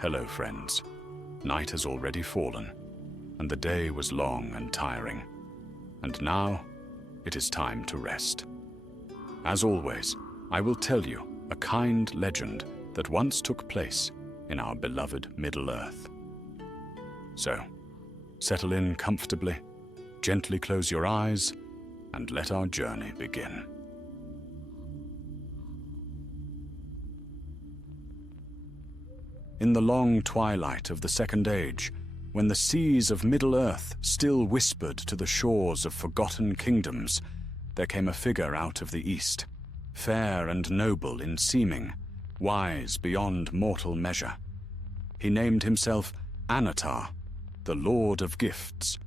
Hello, friends. Night has already fallen, and the day was long and tiring. And now, it is time to rest. As always, I will tell you a kind legend that once took place in our beloved Middle-earth. So, settle in comfortably, gently close your eyes, and let our journey begin. In the long twilight of the Second Age, when the seas of Middle-earth still whispered to the shores of forgotten kingdoms, there came a figure out of the east, fair and noble in seeming, wise beyond mortal measure. He named himself Annatar, the Lord of Gifts.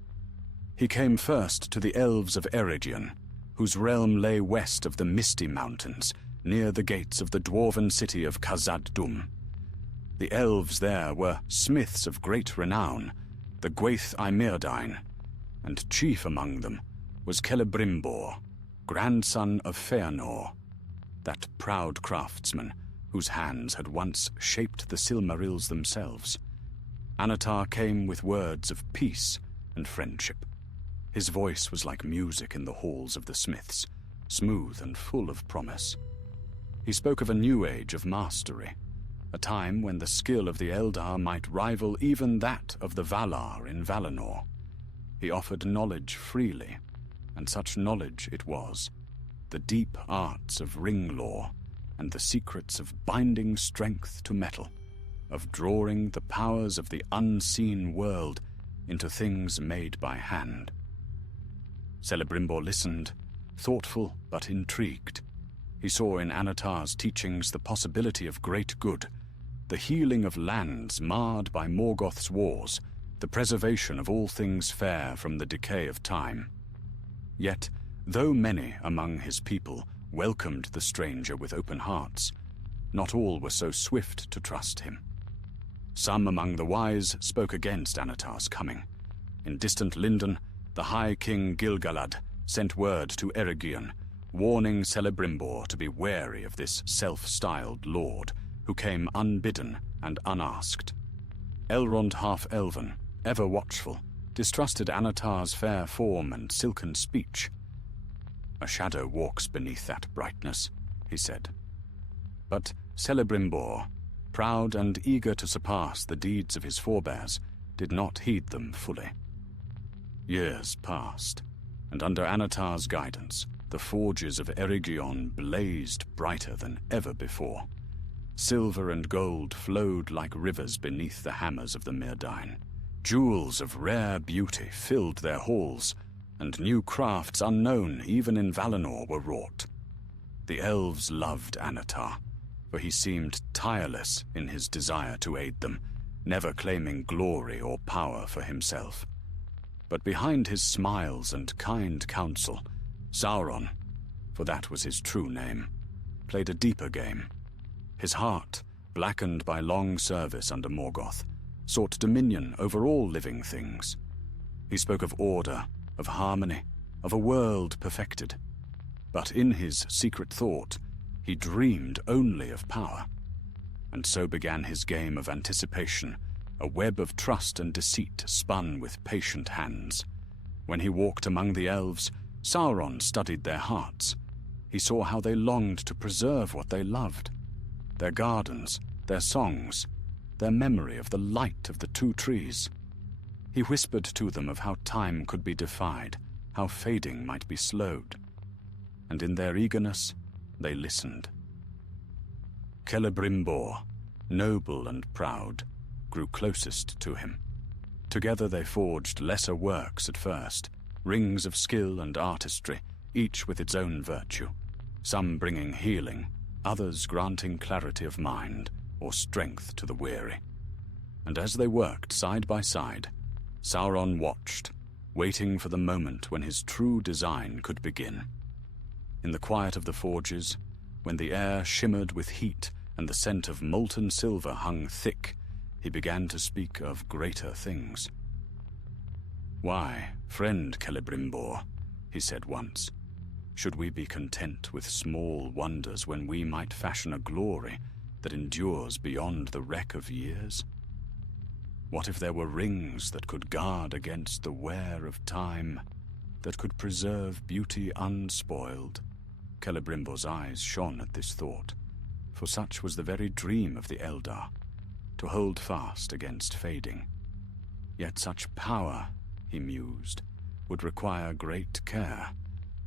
He came first to the elves of Eregion, whose realm lay west of the Misty Mountains, near the gates of the dwarven city of Khazad-dûm. The elves there were smiths of great renown, the Gwaith Eimyrdain, and chief among them was Celebrimbor, grandson of Fëanor, that proud craftsman whose hands had once shaped the Silmarils themselves. Annatar came with words of peace and friendship. His voice was like music in the halls of the smiths, smooth and full of promise. He spoke of a new age of mastery, a time when the skill of the Eldar might rival even that of the Valar in Valinor. He offered knowledge freely, and such knowledge it was, the deep arts of ring lore and the secrets of binding strength to metal, of drawing the powers of the unseen world into things made by hand. Celebrimbor listened, thoughtful but intrigued. He saw in Annatar's teachings the possibility of great good, the healing of lands marred by Morgoth's wars, the preservation of all things fair from the decay of time. Yet, though many among his people welcomed the stranger with open hearts, not all were so swift to trust him. Some among the wise spoke against Annatar's coming. In distant Lindon, the High King Gil-galad sent word to Eregion, warning Celebrimbor to be wary of this self-styled lord, who came unbidden and unasked. Elrond Half-Elven, ever watchful, distrusted Annatar's fair form and silken speech. "A shadow walks beneath that brightness," he said. But Celebrimbor, proud and eager to surpass the deeds of his forebears, did not heed them fully. Years passed, and under Annatar's guidance, the forges of Eregion blazed brighter than ever before. Silver and gold flowed like rivers beneath the hammers of the Myrdain. Jewels of rare beauty filled their halls, and new crafts unknown even in Valinor were wrought. The elves loved Annatar, for he seemed tireless in his desire to aid them, never claiming glory or power for himself. But behind his smiles and kind counsel, Sauron, for that was his true name, played a deeper game. His heart, blackened by long service under Morgoth, sought dominion over all living things. He spoke of order, of harmony, of a world perfected. But in his secret thought, he dreamed only of power. And so began his game of anticipation, a web of trust and deceit spun with patient hands. When he walked among the elves, Sauron studied their hearts. He saw how they longed to preserve what they loved, their gardens, their songs, their memory of the light of the two trees. He whispered to them of how time could be defied, how fading might be slowed. And in their eagerness, they listened. Celebrimbor, noble and proud, grew closest to him. Together they forged lesser works at first, rings of skill and artistry, each with its own virtue, some bringing healing, others granting clarity of mind or strength to the weary. And as they worked side by side, Sauron watched, waiting for the moment when his true design could begin. In the quiet of the forges, when the air shimmered with heat and the scent of molten silver hung thick, he began to speak of greater things. "Why, friend Celebrimbor," he said once, "should we be content with small wonders when we might fashion a glory that endures beyond the wreck of years?" What if there were rings that could guard against the wear of time, that could preserve beauty unspoiled? Celebrimbor's eyes shone at this thought, for such was the very dream of the Eldar, to hold fast against fading. Yet such power, he mused, would require great care.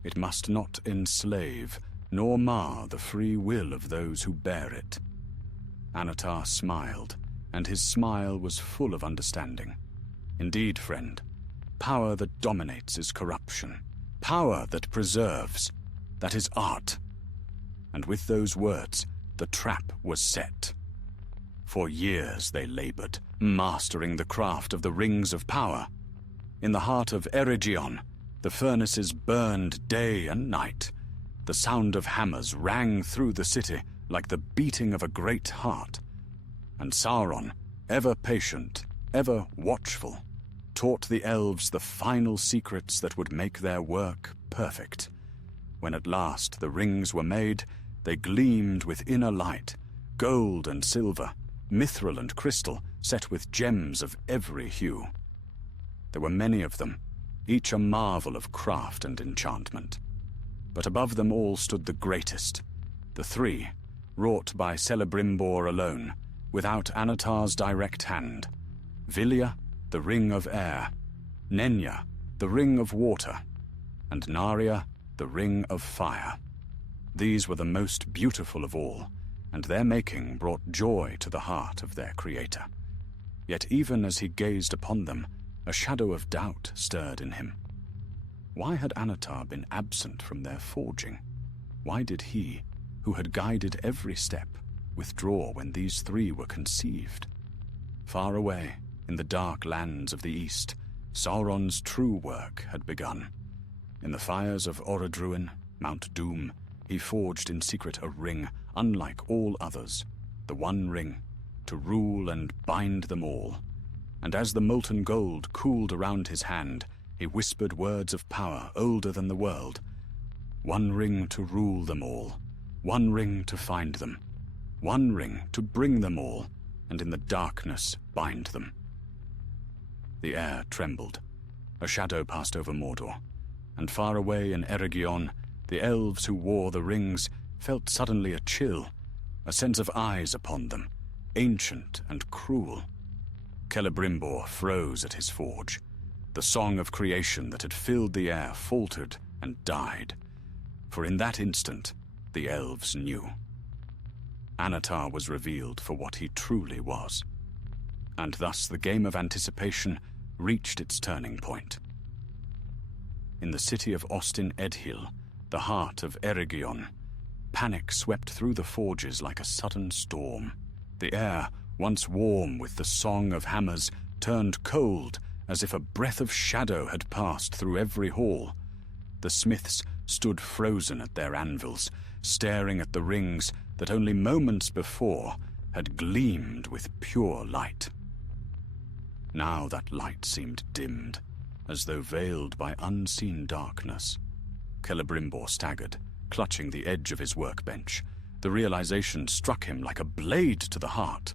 It must not enslave, nor mar the free will of those who bear it. Annatar smiled, and his smile was full of understanding. Indeed, friend, power that dominates is corruption. Power that preserves, that is art. And with those words, the trap was set. For years they labored, mastering the craft of the rings of power. In the heart of Eregion, the furnaces burned day and night. The sound of hammers rang through the city like the beating of a great heart. And Sauron, ever patient, ever watchful, taught the elves the final secrets that would make their work perfect. When at last the rings were made, they gleamed with inner light, gold and silver, mithril and crystal, set with gems of every hue. There were many of them, each a marvel of craft and enchantment. But above them all stood the greatest, the three, wrought by Celebrimbor alone, without Annatar's direct hand. Vilya, the ring of air; Nenya, the ring of water; and Narya, the ring of fire. These were the most beautiful of all, and their making brought joy to the heart of their creator. Yet even as he gazed upon them, a shadow of doubt stirred in him. Why had Annatar been absent from their forging? Why did he, who had guided every step, withdraw when these three were conceived? Far away, in the dark lands of the east, Sauron's true work had begun. In the fires of Orodruin, Mount Doom, he forged in secret a ring unlike all others, the One Ring, to rule and bind them all. And as the molten gold cooled around his hand, he whispered words of power older than the world. One ring to rule them all, one ring to find them, one ring to bring them all, and in the darkness bind them. The air trembled. A shadow passed over Mordor, and far away in Eregion, the elves who wore the rings felt suddenly a chill, a sense of eyes upon them, ancient and cruel. Celebrimbor froze at his forge. The song of creation that had filled the air faltered and died. For in that instant, the elves knew. Annatar was revealed for what he truly was. And thus the game of anticipation reached its turning point. In the city of Ostin Edhil, the heart of Eregion, panic swept through the forges like a sudden storm. The air, once warm with the song of hammers, turned cold as if a breath of shadow had passed through every hall. The smiths stood frozen at their anvils, staring at the rings that only moments before had gleamed with pure light. Now that light seemed dimmed, as though veiled by unseen darkness. Celebrimbor staggered, clutching the edge of his workbench. The realization struck him like a blade to the heart.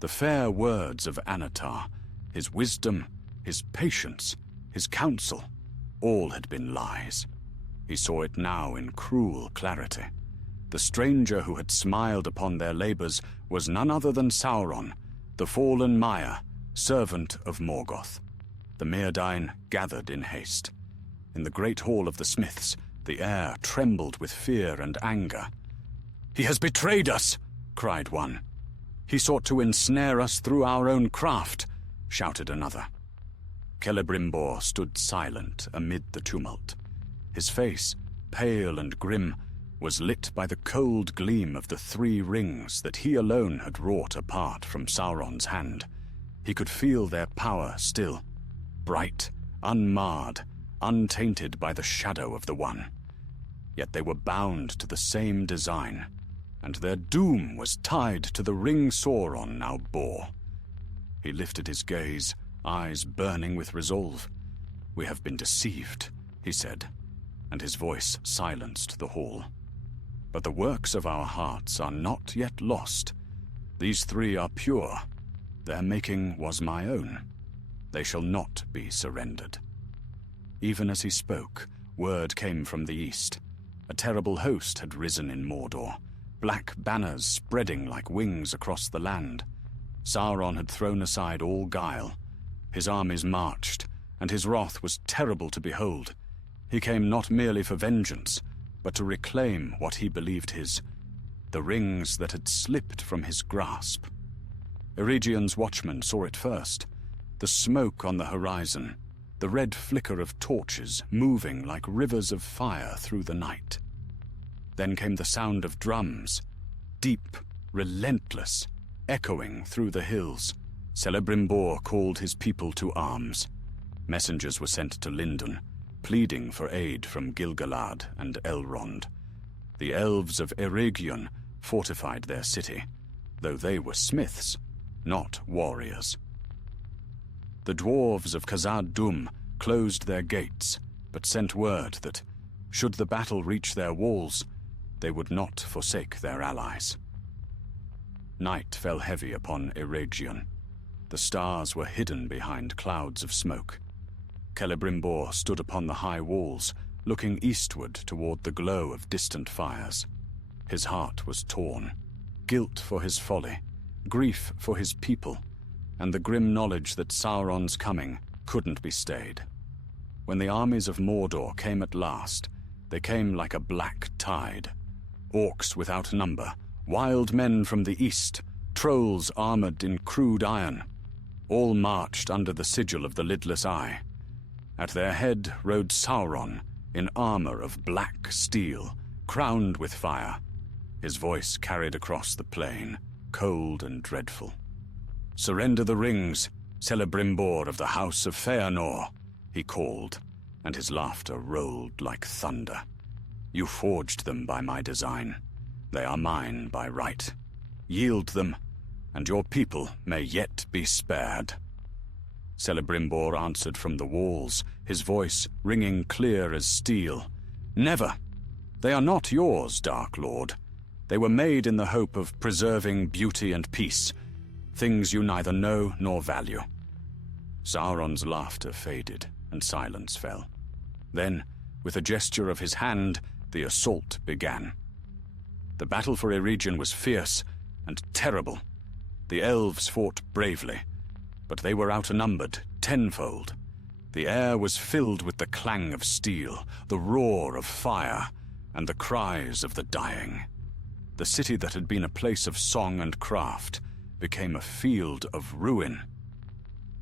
The fair words of Annatar, his wisdom, his patience, his counsel, all had been lies. He saw it now in cruel clarity. The stranger who had smiled upon their labors was none other than Sauron, the fallen Maiar, servant of Morgoth. The Myrdain gathered in haste. In the great hall of the smiths, the air trembled with fear and anger. "He has betrayed us!" cried one. "He sought to ensnare us through our own craft," shouted another. Celebrimbor stood silent amid the tumult. His face, pale and grim, was lit by the cold gleam of the three rings that he alone had wrought apart from Sauron's hand. He could feel their power still, bright, unmarred, untainted by the shadow of the One. Yet they were bound to the same design, and their doom was tied to the ring Sauron now bore. He lifted his gaze, eyes burning with resolve. "We have been deceived," he said, and his voice silenced the hall. "But the works of our hearts are not yet lost. These three are pure. Their making was my own. They shall not be surrendered." Even as he spoke, word came from the east. A terrible host had risen in Mordor, black banners spreading like wings across the land. Sauron had thrown aside all guile. His armies marched, and his wrath was terrible to behold. He came not merely for vengeance, but to reclaim what he believed his, the rings that had slipped from his grasp. Erigion's watchmen saw it first, the smoke on the horizon, the red flicker of torches moving like rivers of fire through the night. Then came the sound of drums, deep, relentless, echoing through the hills. Celebrimbor called his people to arms. Messengers were sent to Lindon, pleading for aid from Gil-galad and Elrond. The elves of Eregion fortified their city, though they were smiths, not warriors. The dwarves of Khazad-dûm closed their gates, but sent word that, should the battle reach their walls, they would not forsake their allies. Night fell heavy upon Eregion. The stars were hidden behind clouds of smoke. Celebrimbor stood upon the high walls, looking eastward toward the glow of distant fires. His heart was torn, guilt for his folly, grief for his people, and the grim knowledge that Sauron's coming couldn't be stayed. When the armies of Mordor came at last, they came like a black tide. Orcs without number, wild men from the east, trolls armored in crude iron. All marched under the sigil of the lidless eye. At their head rode Sauron in armor of black steel, crowned with fire. His voice carried across the plain, cold and dreadful. "Surrender the rings, Celebrimbor of the House of Feanor," he called, and his laughter rolled like thunder. "You forged them by my design. They are mine by right. Yield them, and your people may yet be spared." Celebrimbor answered from the walls, his voice ringing clear as steel. "Never! They are not yours, Dark Lord. They were made in the hope of preserving beauty and peace, things you neither know nor value." Sauron's laughter faded, and silence fell. Then, with a gesture of his hand, the assault began. The battle for Eregion was fierce and terrible. The elves fought bravely, but they were outnumbered tenfold. The air was filled with the clang of steel, the roar of fire, and the cries of the dying. The city that had been a place of song and craft became a field of ruin.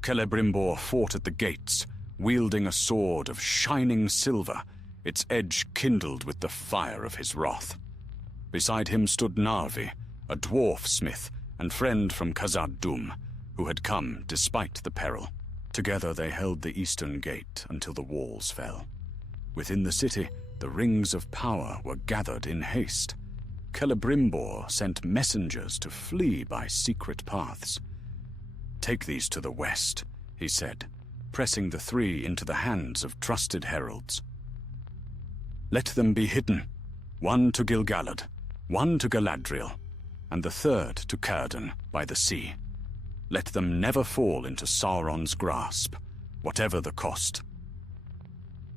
Celebrimbor fought at the gates, wielding a sword of shining silver, its edge kindled with the fire of his wrath. Beside him stood Narvi, a dwarf smith and friend from Khazad-dûm, who had come despite the peril. Together they held the eastern gate until the walls fell. Within the city, the rings of power were gathered in haste. Celebrimbor sent messengers to flee by secret paths. "Take these to the west," he said, pressing the three into the hands of trusted heralds. "Let them be hidden, one to Gil-galad, one to Galadriel, and the third to Círdan by the sea. Let them never fall into Sauron's grasp, whatever the cost."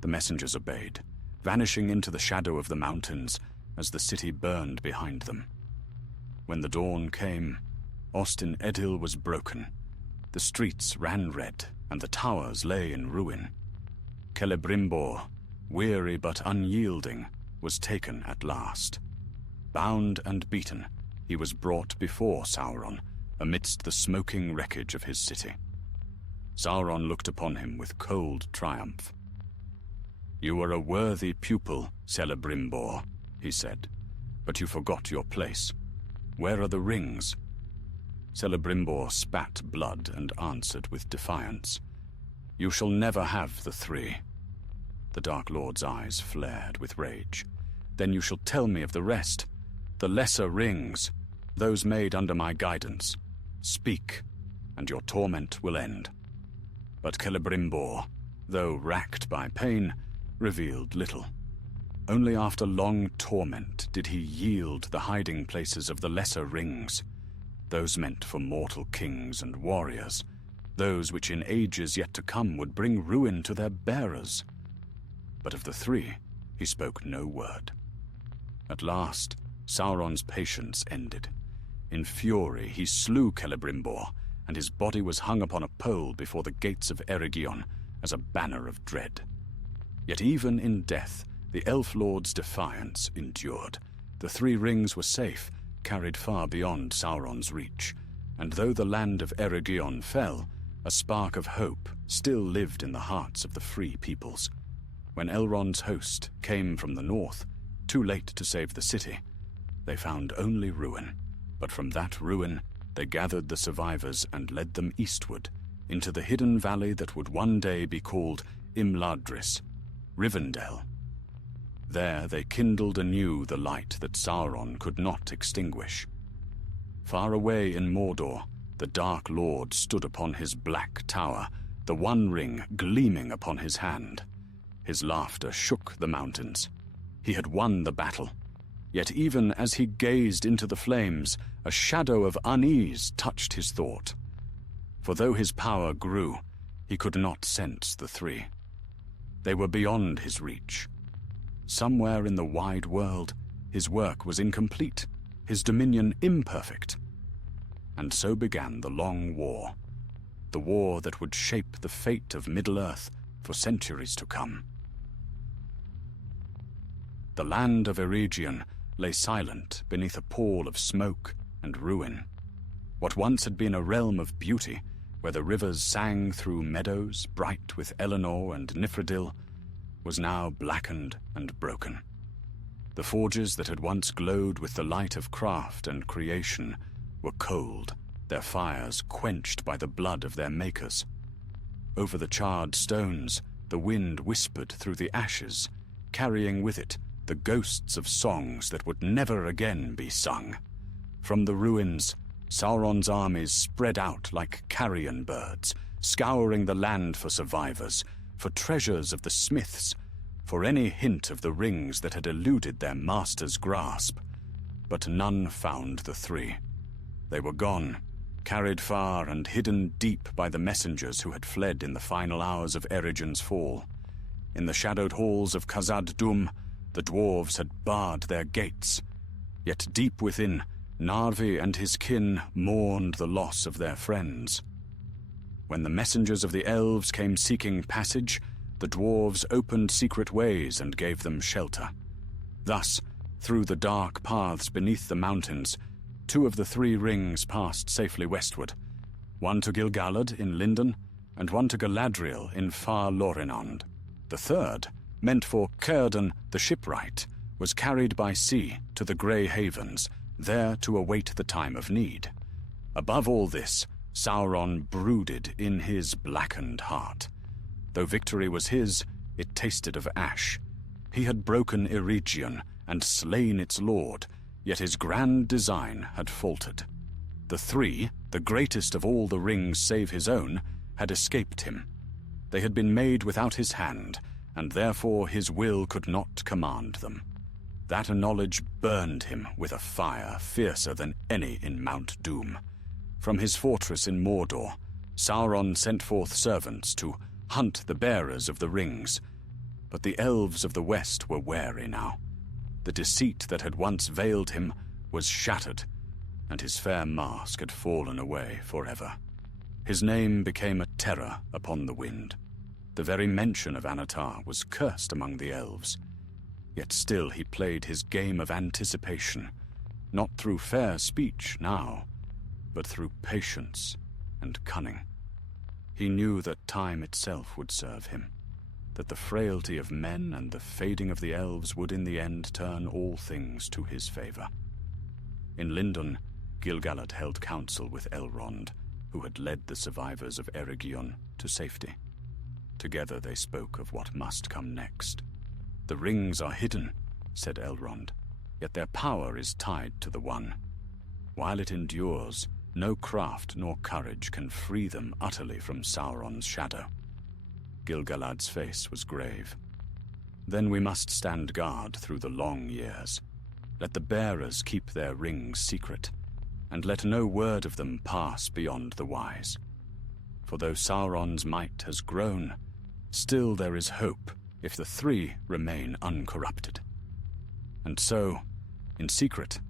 The messengers obeyed, vanishing into the shadow of the mountains as the city burned behind them. When the dawn came, Ostin Edil was broken. The streets ran red, and the towers lay in ruin. Celebrimbor, weary but unyielding, was taken at last. Bound and beaten, he was brought before Sauron, amidst the smoking wreckage of his city. Sauron looked upon him with cold triumph. "You were a worthy pupil, Celebrimbor," he said, "but you forgot your place. Where are the rings?" Celebrimbor spat blood and answered with defiance, "You shall never have the three." The Dark Lord's eyes flared with rage. "Then you shall tell me of the rest, the lesser rings, those made under my guidance. Speak, and your torment will end." But Celebrimbor, though racked by pain, revealed little. Only after long torment did he yield the hiding places of the lesser rings. those meant for mortal kings and warriors, those which in ages yet to come would bring ruin to their bearers. But of the three, he spoke no word. At last, Sauron's patience ended. In fury, he slew Celebrimbor, and his body was hung upon a pole before the gates of Eregion as a banner of dread. Yet even in death, the Elf Lord's defiance endured. The three rings were safe, carried far beyond Sauron's reach, and though the land of Eregion fell, a spark of hope still lived in the hearts of the free peoples. When Elrond's host came from the north, too late to save the city, they found only ruin. But from that ruin, they gathered the survivors and led them eastward, into the hidden valley that would one day be called Imladris, Rivendell. There they kindled anew the light that Sauron could not extinguish. Far away in Mordor, the Dark Lord stood upon his black tower, the One Ring gleaming upon his hand. His laughter shook the mountains. He had won the battle. Yet even as he gazed into the flames, a shadow of unease touched his thought. For though his power grew, he could not sense the three. They were beyond his reach. Somewhere in the wide world, his work was incomplete, his dominion imperfect. And so began the Long War, the war that would shape the fate of Middle-earth for centuries to come. The land of Eregion lay silent beneath a pall of smoke and ruin. What once had been a realm of beauty, where the rivers sang through meadows bright with Elenor and Nifredil, was now blackened and broken. The forges that had once glowed with the light of craft and creation were cold, their fires quenched by the blood of their makers. Over the charred stones, the wind whispered through the ashes, carrying with it the ghosts of songs that would never again be sung. From the ruins, Sauron's armies spread out like carrion birds, scouring the land for survivors, for treasures of the smiths, for any hint of the rings that had eluded their master's grasp. But none found the three. They were gone, carried far and hidden deep by the messengers who had fled in the final hours of Erigion's fall. In the shadowed halls of Khazad-dûm, the dwarves had barred their gates. Yet deep within, Narvi and his kin mourned the loss of their friends. When the messengers of the elves came seeking passage, the dwarves opened secret ways and gave them shelter. Thus, through the dark paths beneath the mountains, two of the three rings passed safely westward, one to Gil-galad in Lindon, and one to Galadriel in far Lorinand. The third, meant for Círdan the shipwright, was carried by sea to the Grey Havens, there to await the time of need. Above all this, Sauron brooded in his blackened heart. Though victory was his, it tasted of ash. He had broken Eregion and slain its lord, yet his grand design had faltered. The three, the greatest of all the rings save his own, had escaped him. They had been made without his hand, and therefore his will could not command them. That knowledge burned him with a fire fiercer than any in Mount Doom. From his fortress in Mordor, Sauron sent forth servants to hunt the bearers of the rings. But the elves of the west were wary now. The deceit that had once veiled him was shattered, and his fair mask had fallen away forever. His name became a terror upon the wind. The very mention of Anatar was cursed among the elves. Yet still he played his game of anticipation, not through fair speech now, but through patience and cunning. He knew that time itself would serve him, that the frailty of men and the fading of the elves would in the end turn all things to his favor. In Lindon, Gil-galad held counsel with Elrond, who had led the survivors of Eregion to safety. Together they spoke of what must come next. "The rings are hidden," said Elrond, "yet their power is tied to the One. While it endures, no craft nor courage can free them utterly from Sauron's shadow." Gil-galad's face was grave. "Then we must stand guard through the long years. Let the bearers keep their rings secret, and let no word of them pass beyond the wise. For though Sauron's might has grown, still there is hope if the three remain uncorrupted. And so, in secret,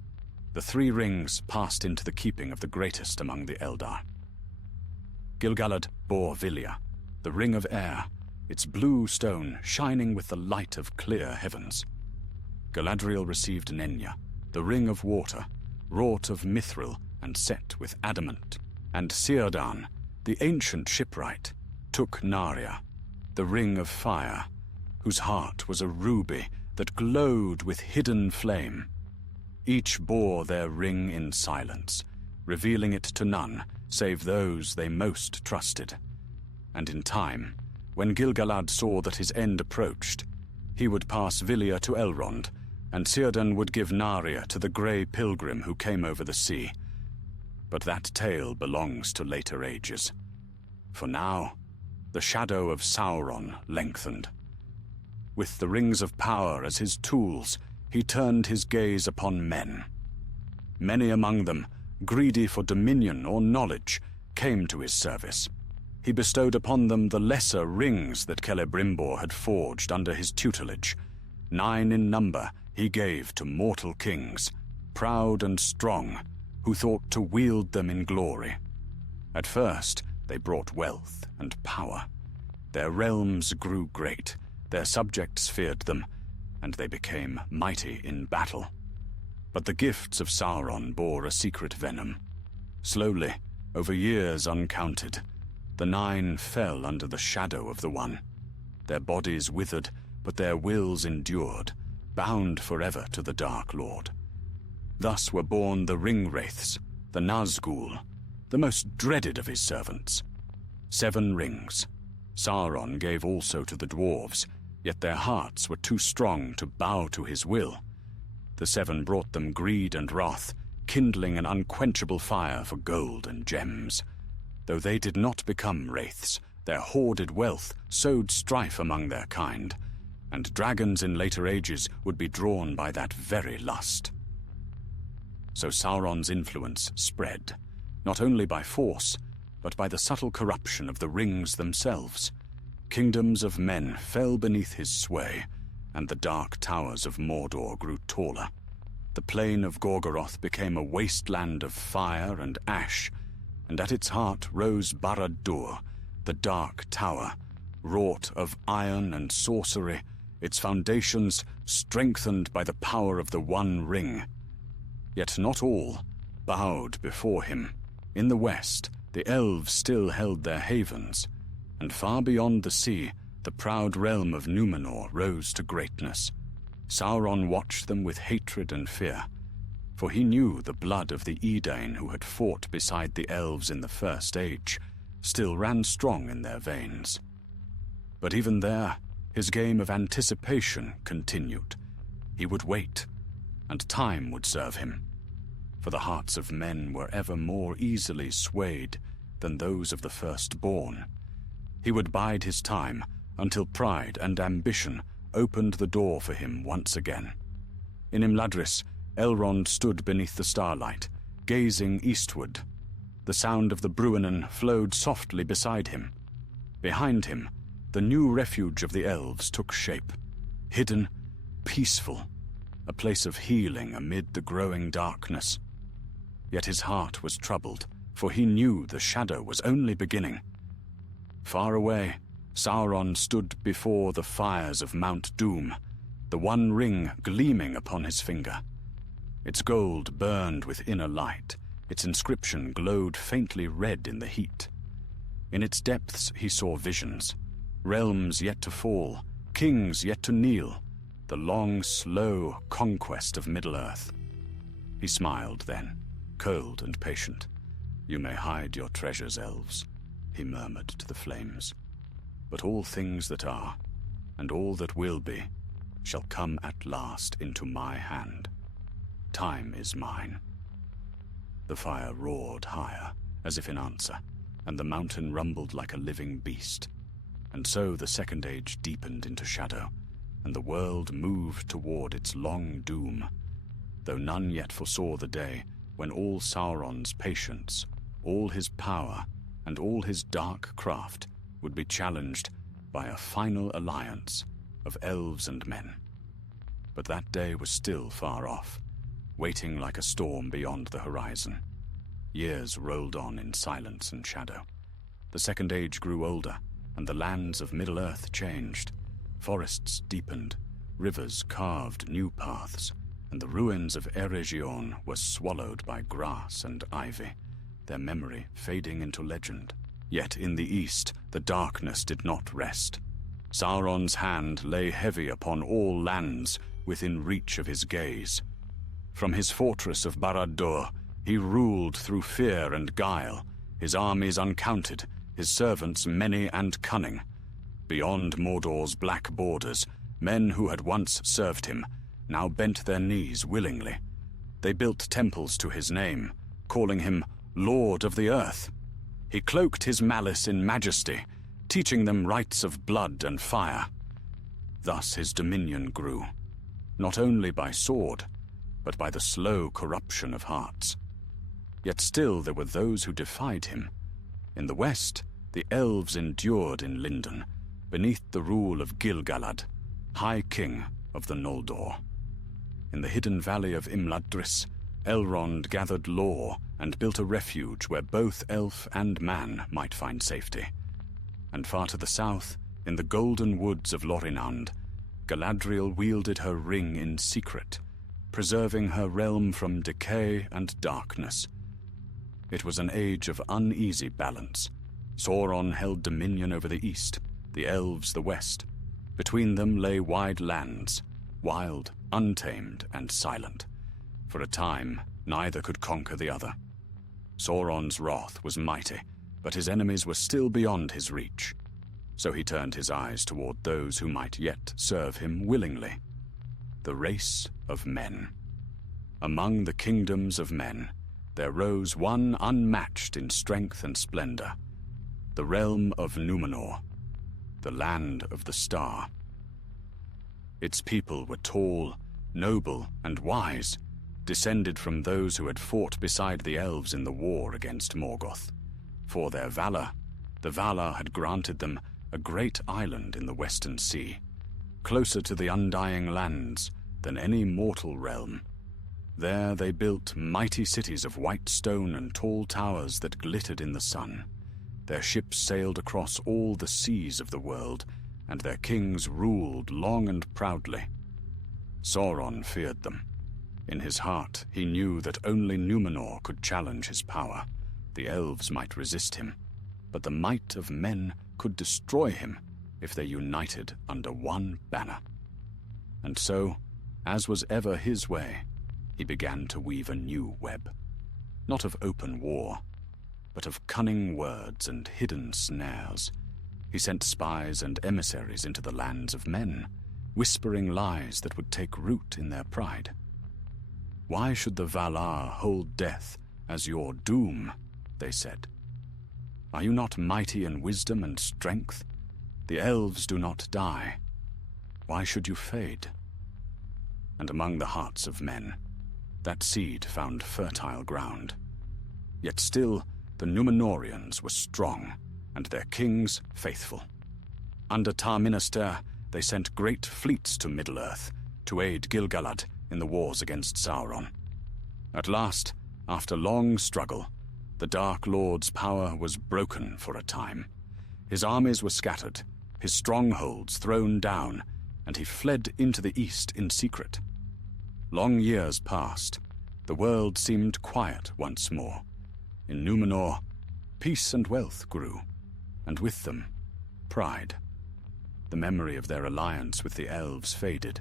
the three rings passed into the keeping of the greatest among the Eldar. Gil-galad bore Vilya, the ring of air, its blue stone shining with the light of clear heavens. Galadriel received Nenya, the ring of water, wrought of mithril and set with adamant. And Círdan, the ancient shipwright, took Narya, the ring of fire, whose heart was a ruby that glowed with hidden flame. Each bore their ring in silence, revealing it to none save those they most trusted. And in time, when Gil-galad saw that his end approached, he would pass Vilya to Elrond, and Círdan would give Narya to the grey pilgrim who came over the sea. But that tale belongs to later ages. For now, the shadow of Sauron lengthened. With the rings of power as his tools, he turned his gaze upon men. Many among them, greedy for dominion or knowledge, came to his service. He bestowed upon them the lesser rings that Celebrimbor had forged under his tutelage. 9 in number he gave to mortal kings, proud and strong, who thought to wield them in glory. At first, they brought wealth and power. Their realms grew great, their subjects feared them, and they became mighty in battle. But the gifts of Sauron bore a secret venom. Slowly, over years uncounted, the 9 fell under the shadow of the One. Their bodies withered, but their wills endured, bound forever to the Dark Lord. Thus were born the Ringwraiths, the Nazgûl, the most dreaded of his servants. 7 rings. Sauron gave also to the dwarves, yet their hearts were too strong to bow to his will. The 7 brought them greed and wrath, kindling an unquenchable fire for gold and gems. Though they did not become wraiths, their hoarded wealth sowed strife among their kind, and dragons in later ages would be drawn by that very lust. So Sauron's influence spread, not only by force, but by the subtle corruption of the rings themselves. Kingdoms of men fell beneath his sway, and the dark towers of Mordor grew taller. The plain of Gorgoroth became a wasteland of fire and ash, and at its heart rose Barad-dûr, the Dark Tower, wrought of iron and sorcery, its foundations strengthened by the power of the One Ring. Yet not all bowed before him. In the west, the elves still held their havens, and far beyond the sea, the proud realm of Númenor rose to greatness. Sauron watched them with hatred and fear, for he knew the blood of the Edain who had fought beside the elves in the First Age still ran strong in their veins. But even there, his game of anticipation continued. He would wait, and time would serve him, for the hearts of men were ever more easily swayed than those of the firstborn. He would bide his time until pride and ambition opened the door for him once again. In Imladris, Elrond stood beneath the starlight, gazing eastward. The sound of the Bruinen flowed softly beside him. Behind him, the new refuge of the elves took shape, hidden, peaceful, a place of healing amid the growing darkness. Yet his heart was troubled, for he knew the shadow was only beginning. Far away, Sauron stood before the fires of Mount Doom, the One Ring gleaming upon his finger. Its gold burned with inner light, its inscription glowed faintly red in the heat. In its depths he saw visions, realms yet to fall, kings yet to kneel, the long, slow conquest of Middle-earth. He smiled then, cold and patient. "You may hide your treasures, elves," he murmured to the flames. "But all things that are, and all that will be, shall come at last into my hand. Time is mine." The fire roared higher, as if in answer, and the mountain rumbled like a living beast. And so the Second Age deepened into shadow, and the world moved toward its long doom. Though none yet foresaw the day when all Sauron's patience, all his power, and all his dark craft would be challenged by a final alliance of elves and men. But that day was still far off, waiting like a storm beyond the horizon. Years rolled on in silence and shadow. The Second Age grew older, and the lands of Middle-earth changed. Forests deepened, rivers carved new paths, and the ruins of Eregion were swallowed by grass and ivy, their memory fading into legend. Yet in the east, the darkness did not rest. Sauron's hand lay heavy upon all lands within reach of his gaze. From his fortress of Barad-dûr, he ruled through fear and guile, his armies uncounted, his servants many and cunning. Beyond Mordor's black borders, men who had once served him now bent their knees willingly. They built temples to his name, calling him Lord of the Earth. He cloaked his malice in majesty, teaching them rites of blood and fire. Thus his dominion grew, not only by sword, but by the slow corruption of hearts. Yet still there were those who defied him. In the west, the elves endured in Lindon, beneath the rule of Gil-galad, High King of the Noldor. In the hidden valley of Imladris, Elrond gathered lore and built a refuge where both elf and man might find safety. And far to the south, in the golden woods of Lorinand, Galadriel wielded her ring in secret, preserving her realm from decay and darkness. It was an age of uneasy balance. Sauron held dominion over the east, the elves the west. Between them lay wide lands, wild, untamed, and silent. For a time, neither could conquer the other. Sauron's wrath was mighty, but his enemies were still beyond his reach. So he turned his eyes toward those who might yet serve him willingly. The race of men. Among the kingdoms of men, there rose one unmatched in strength and splendor, the realm of Númenor, the land of the star. Its people were tall, noble, and wise, descended from those who had fought beside the elves in the war against Morgoth. For their valor, the Valar had granted them a great island in the western sea, closer to the undying lands than any mortal realm. There they built mighty cities of white stone and tall towers that glittered in the sun. Their ships sailed across all the seas of the world, and their kings ruled long and proudly. Sauron feared them. In his heart, he knew that only Númenor could challenge his power. The elves might resist him, but the might of men could destroy him if they united under one banner. And so, as was ever his way, he began to weave a new web, not of open war, but of cunning words and hidden snares. He sent spies and emissaries into the lands of men, whispering lies that would take root in their pride. "Why should the Valar hold death as your doom?" they said. "Are you not mighty in wisdom and strength? The elves do not die. Why should you fade?" And among the hearts of men, that seed found fertile ground. Yet still, the Númenóreans were strong, and their kings faithful. Under Tar-Minastir, they sent great fleets to Middle-earth to aid Gil-galad in the wars against Sauron. At last, after long struggle, the Dark Lord's power was broken for a time. His armies were scattered, his strongholds thrown down, and he fled into the east in secret. Long years passed. The world seemed quiet once more. In Númenor, peace and wealth grew, and with them, pride. The memory of their alliance with the elves faded,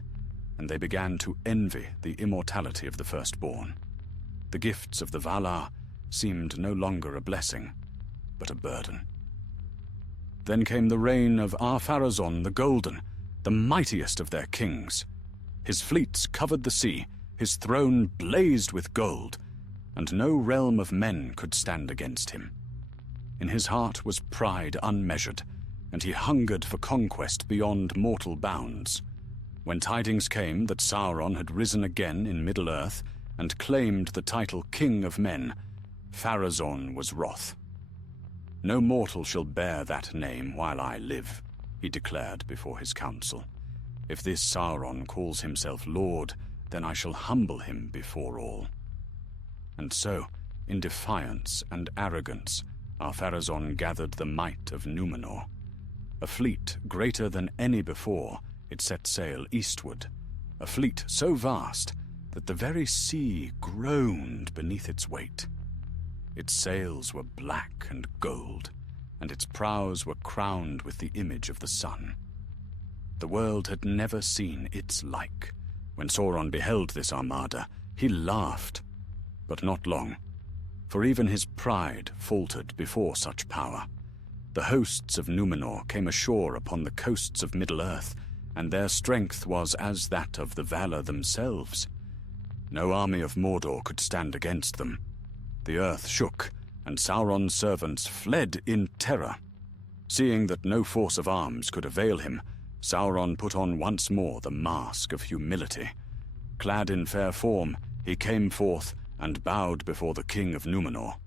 and they began to envy the immortality of the firstborn. The gifts of the Valar seemed no longer a blessing, but a burden. Then came the reign of Ar-Pharazôn the Golden, the mightiest of their kings. His fleets covered the sea, his throne blazed with gold, and no realm of men could stand against him. In his heart was pride unmeasured, and he hungered for conquest beyond mortal bounds. When tidings came that Sauron had risen again in Middle-earth and claimed the title King of Men, Pharazôn was wroth. "No mortal shall bear that name while I live," he declared before his council. "If this Sauron calls himself Lord, then I shall humble him before all." And so, in defiance and arrogance, Pharazôn gathered the might of Númenor. A fleet greater than any before, it set sail eastward, a fleet so vast that the very sea groaned beneath its weight. Its sails were black and gold, and its prows were crowned with the image of the sun. The world had never seen its like. When Sauron beheld this armada, he laughed, but not long, for even his pride faltered before such power. The hosts of Númenor came ashore upon the coasts of Middle-earth, and their strength was as that of the Valar themselves. No army of Mordor could stand against them. The earth shook, and Sauron's servants fled in terror. Seeing that no force of arms could avail him, Sauron put on once more the mask of humility. Clad in fair form, he came forth and bowed before the king of Númenor.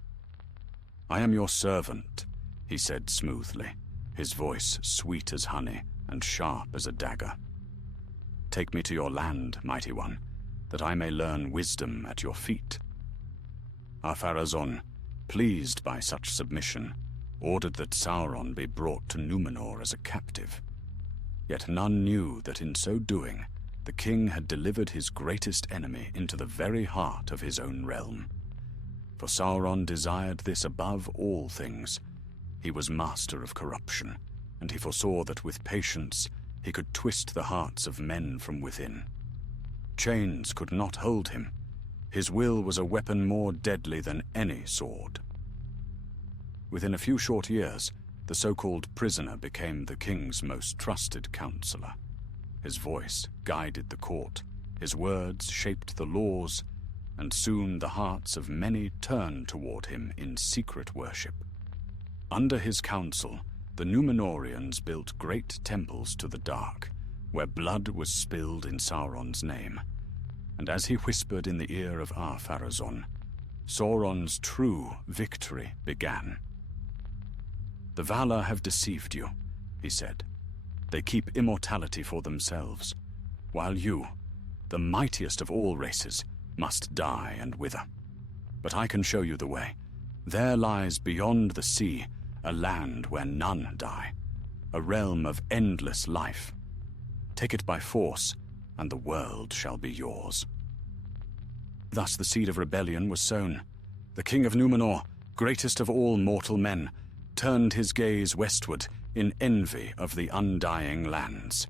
"I am your servant," he said smoothly, his voice sweet as honey and sharp as a dagger. "Take me to your land, mighty one, that I may learn wisdom at your feet." Pharazôn, pleased by such submission, ordered that Sauron be brought to Númenor as a captive. Yet none knew that in so doing, the king had delivered his greatest enemy into the very heart of his own realm. For Sauron desired this above all things. He was master of corruption, and he foresaw that with patience he could twist the hearts of men from within. Chains could not hold him. His will was a weapon more deadly than any sword. Within a few short years, the so-called prisoner became the king's most trusted counselor. His voice guided the court, his words shaped the laws, and soon the hearts of many turned toward him in secret worship. Under his counsel, the Númenorians built great temples to the dark, where blood was spilled in Sauron's name. And as he whispered in the ear of Pharazôn, Sauron's true victory began. "The Valar have deceived you," he said. "They keep immortality for themselves, while you, the mightiest of all races, must die and wither. But I can show you the way. There lies beyond the sea a land where none die, a realm of endless life. Take it by force, and the world shall be yours." Thus the seed of rebellion was sown. The king of Númenor, greatest of all mortal men, turned his gaze westward in envy of the undying lands.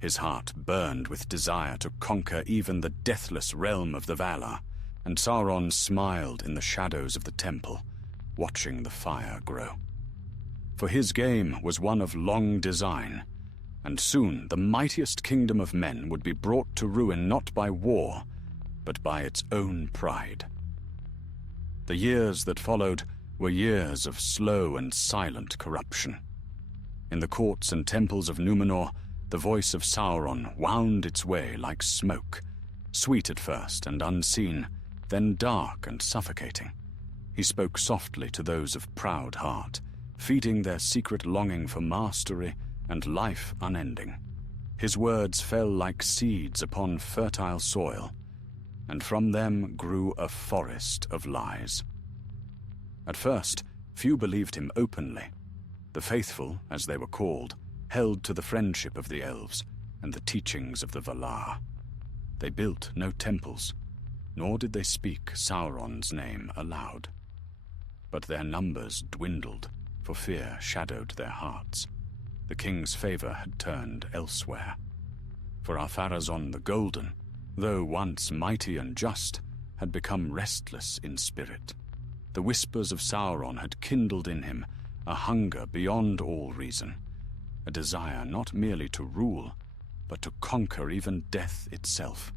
His heart burned with desire to conquer even the deathless realm of the Valar, and Sauron smiled in the shadows of the temple, watching the fire grow. For his game was one of long design, and soon the mightiest kingdom of men would be brought to ruin not by war, but by its own pride. The years that followed were years of slow and silent corruption. In the courts and temples of Númenor, the voice of Sauron wound its way like smoke, sweet at first and unseen, then dark and suffocating. He spoke softly to those of proud heart, feeding their secret longing for mastery and life unending. His words fell like seeds upon fertile soil, and from them grew a forest of lies. At first, few believed him openly. The faithful, as they were called, held to the friendship of the elves and the teachings of the Valar. They built no temples, nor did they speak Sauron's name aloud. But their numbers dwindled, for fear shadowed their hearts. The king's favor had turned elsewhere. For Pharazôn the Golden, though once mighty and just, had become restless in spirit. The whispers of Sauron had kindled in him a hunger beyond all reason, a desire not merely to rule, but to conquer even death itself.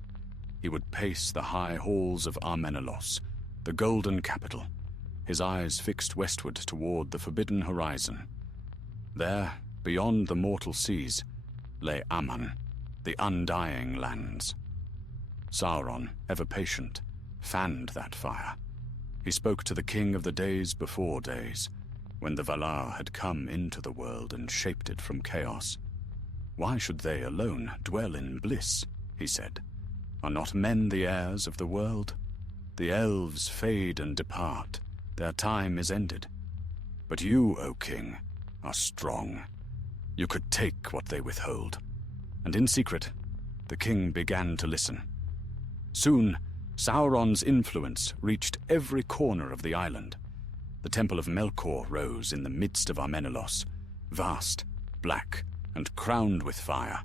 He would pace the high halls of Armenelos, the golden capital, his eyes fixed westward toward the forbidden horizon. There, beyond the mortal seas, lay Aman, the undying lands. Sauron, ever patient, fanned that fire. He spoke to the king of the days before days, when the Valar had come into the world and shaped it from chaos. Why should they alone dwell in bliss, he said. Are not men the heirs of the world? The elves fade and depart, their time is ended. But you, O king, are strong. You could take what they withhold. And in secret, the king began to listen. Soon, Sauron's influence reached every corner of the island. The Temple of Melkor rose in the midst of Armenelos, vast, black, and crowned with fire.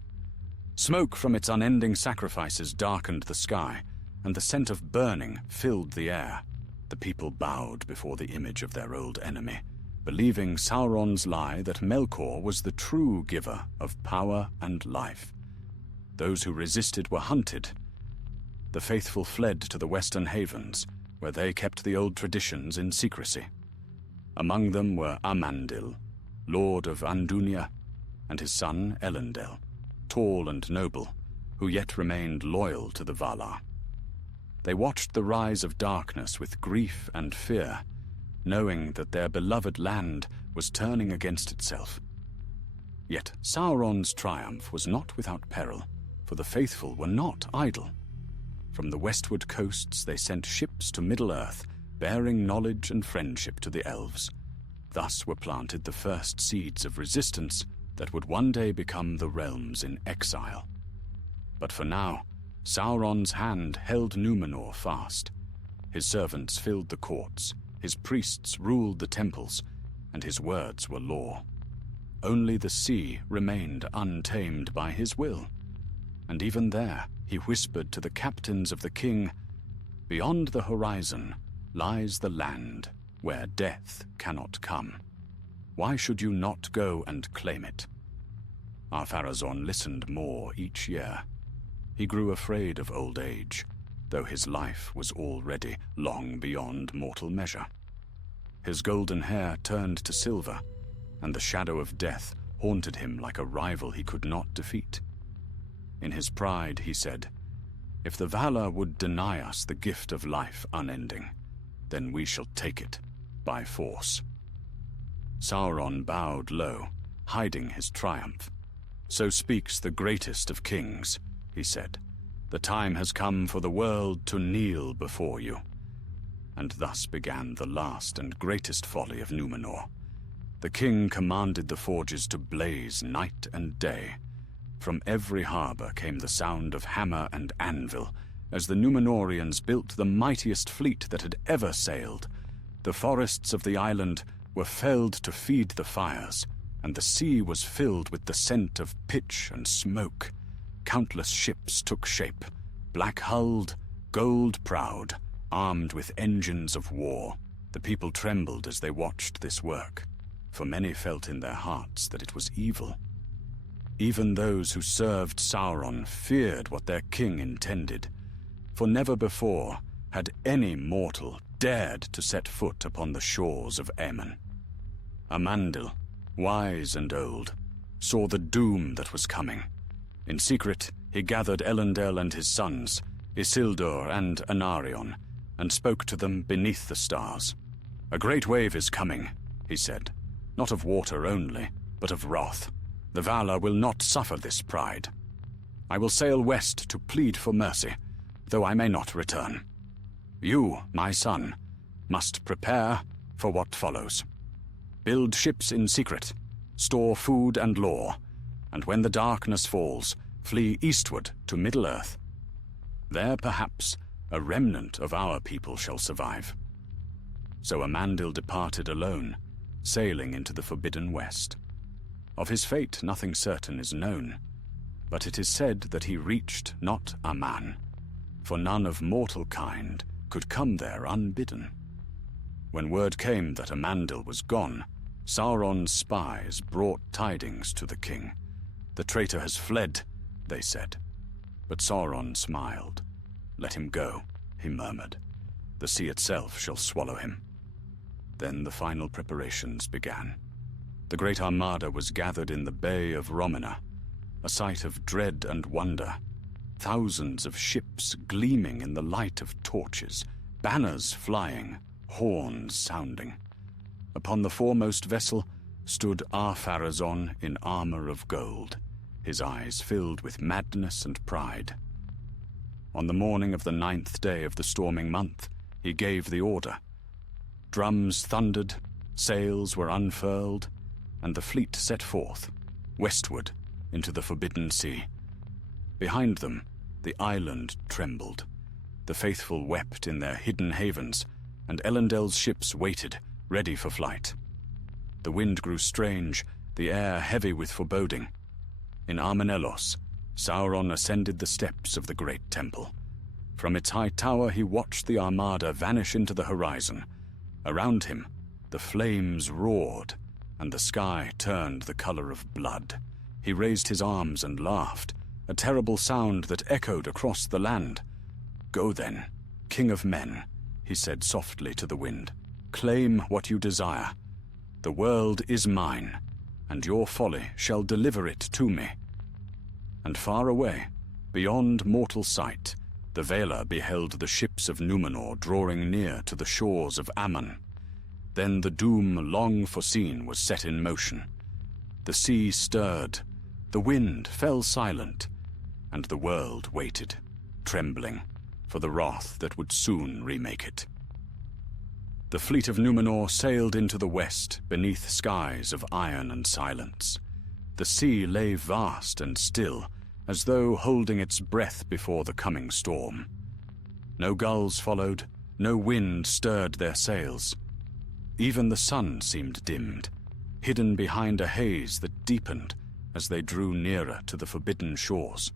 Smoke from its unending sacrifices darkened the sky, and the scent of burning filled the air. The people bowed before the image of their old enemy, believing Sauron's lie that Melkor was the true giver of power and life. Those who resisted were hunted. The faithful fled to the western havens, where they kept the old traditions in secrecy. Among them were Amandil, lord of Andunia, and his son Elendil, tall and noble, who yet remained loyal to the Valar. They watched the rise of darkness with grief and fear, knowing that their beloved land was turning against itself. Yet Sauron's triumph was not without peril, for the faithful were not idle. From the westward coasts they sent ships to Middle-earth, bearing knowledge and friendship to the elves. Thus were planted the first seeds of resistance that would one day become the realms in exile. But for now, Sauron's hand held Númenor fast. His servants filled the courts, his priests ruled the temples, and his words were law. Only the sea remained untamed by his will. And even there, he whispered to the captains of the king, "Beyond the horizon lies the land where death cannot come. Why should you not go and claim it?" Ar-Pharazôn listened more each year. He grew afraid of old age, though his life was already long beyond mortal measure. His golden hair turned to silver, and the shadow of death haunted him like a rival he could not defeat. In his pride, he said, "If the Valar would deny us the gift of life unending, then we shall take it by force." Sauron bowed low, hiding his triumph. "So speaks the greatest of kings," he said. "The time has come for the world to kneel before you." And thus began the last and greatest folly of Númenor. The king commanded the forges to blaze night and day. From every harbor came the sound of hammer and anvil, as the Númenorians built the mightiest fleet that had ever sailed. The forests of the island were felled to feed the fires, and the sea was filled with the scent of pitch and smoke. Countless ships took shape, black-hulled, gold-prowed, armed with engines of war. The people trembled as they watched this work, for many felt in their hearts that it was evil. Even those who served Sauron feared what their king intended, for never before had any mortal dared to set foot upon the shores of Aemon. Amandil, wise and old, saw the doom that was coming. In secret, he gathered Elendil and his sons, Isildur and Anarion, and spoke to them beneath the stars. "A great wave is coming," he said, "not of water only, but of wrath. The Valar will not suffer this pride. I will sail west to plead for mercy, though I may not return. You, my son, must prepare for what follows. Build ships in secret, store food and lore, and when the darkness falls, flee eastward to Middle-earth. There, perhaps, a remnant of our people shall survive." So Amandil departed alone, sailing into the forbidden west. Of his fate nothing certain is known, but it is said that he reached not Aman, for none of mortal kind could come there unbidden. When word came that Amandil was gone, Sauron's spies brought tidings to the king. "The traitor has fled," they said. But Sauron smiled. "Let him go," he murmured. "The sea itself shall swallow him." Then the final preparations began. The great armada was gathered in the Bay of Romina, a sight of dread and wonder. thousands of ships gleaming in the light of torches, banners flying, horns sounding. Upon the foremost vessel stood Ar-Pharazôn in armor of gold, his eyes filled with madness and pride. On the morning of the 9th day of the storming month, he gave the order. Drums thundered, sails were unfurled, and the fleet set forth, westward, into the forbidden sea. Behind them, the island trembled. The faithful wept in their hidden havens, and Elendel's ships waited, ready for flight. The wind grew strange, the air heavy with foreboding. In Armenelos, Sauron ascended the steps of the great temple. From its high tower he watched the armada vanish into the horizon. Around him, the flames roared, and the sky turned the color of blood. He raised his arms and laughed, a terrible sound that echoed across the land. "Go then, King of Men," he said softly to the wind. "Claim what you desire. The world is mine, and your folly shall deliver it to me." And far away, beyond mortal sight, the Valar beheld the ships of Númenor drawing near to the shores of Aman. Then the doom long foreseen was set in motion. The sea stirred, the wind fell silent, and the world waited, trembling, for the wrath that would soon remake it. The fleet of Númenor sailed into the west beneath skies of iron and silence. The sea lay vast and still, as though holding its breath before the coming storm. No gulls followed, no wind stirred their sails. Even the sun seemed dimmed, hidden behind a haze that deepened as they drew nearer to the forbidden shores.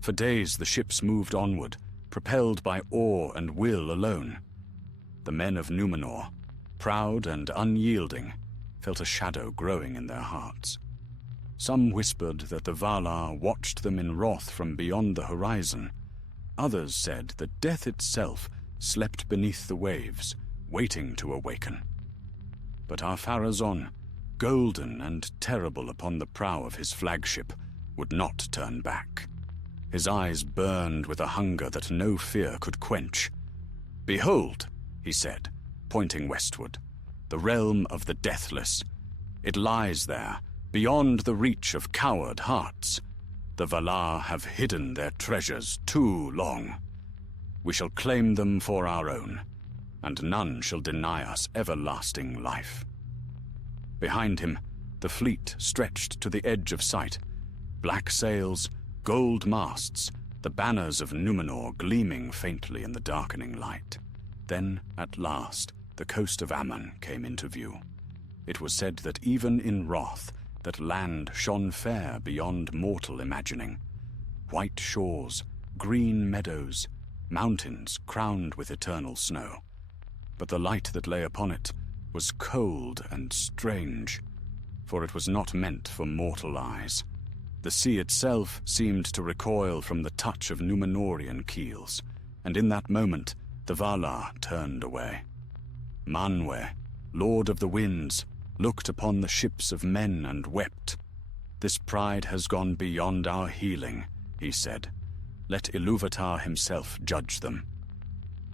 For days the ships moved onward, propelled by oar and will alone. The men of Númenor, proud and unyielding, felt a shadow growing in their hearts. Some whispered that the Valar watched them in wrath from beyond the horizon. Others said that death itself slept beneath the waves, waiting to awaken. But Ar-Pharazôn, golden and terrible upon the prow of his flagship, would not turn back. His eyes burned with a hunger that no fear could quench. "Behold," he said, pointing westward, "the realm of the deathless. It lies there, beyond the reach of coward hearts. The Valar have hidden their treasures too long. We shall claim them for our own, and none shall deny us everlasting life." Behind him, the fleet stretched to the edge of sight. Black sails, gold masts, the banners of Númenor gleaming faintly in the darkening light. Then, at last, the coast of Aman came into view. It was said that even in wrath, that land shone fair beyond mortal imagining. White shores, green meadows, mountains crowned with eternal snow. But the light that lay upon it was cold and strange, for it was not meant for mortal eyes. The sea itself seemed to recoil from the touch of Númenorian keels, and in that moment the Valar turned away. Manwë, Lord of the Winds, looked upon the ships of men and wept. "This pride has gone beyond our healing," he said. "Let Ilúvatar himself judge them."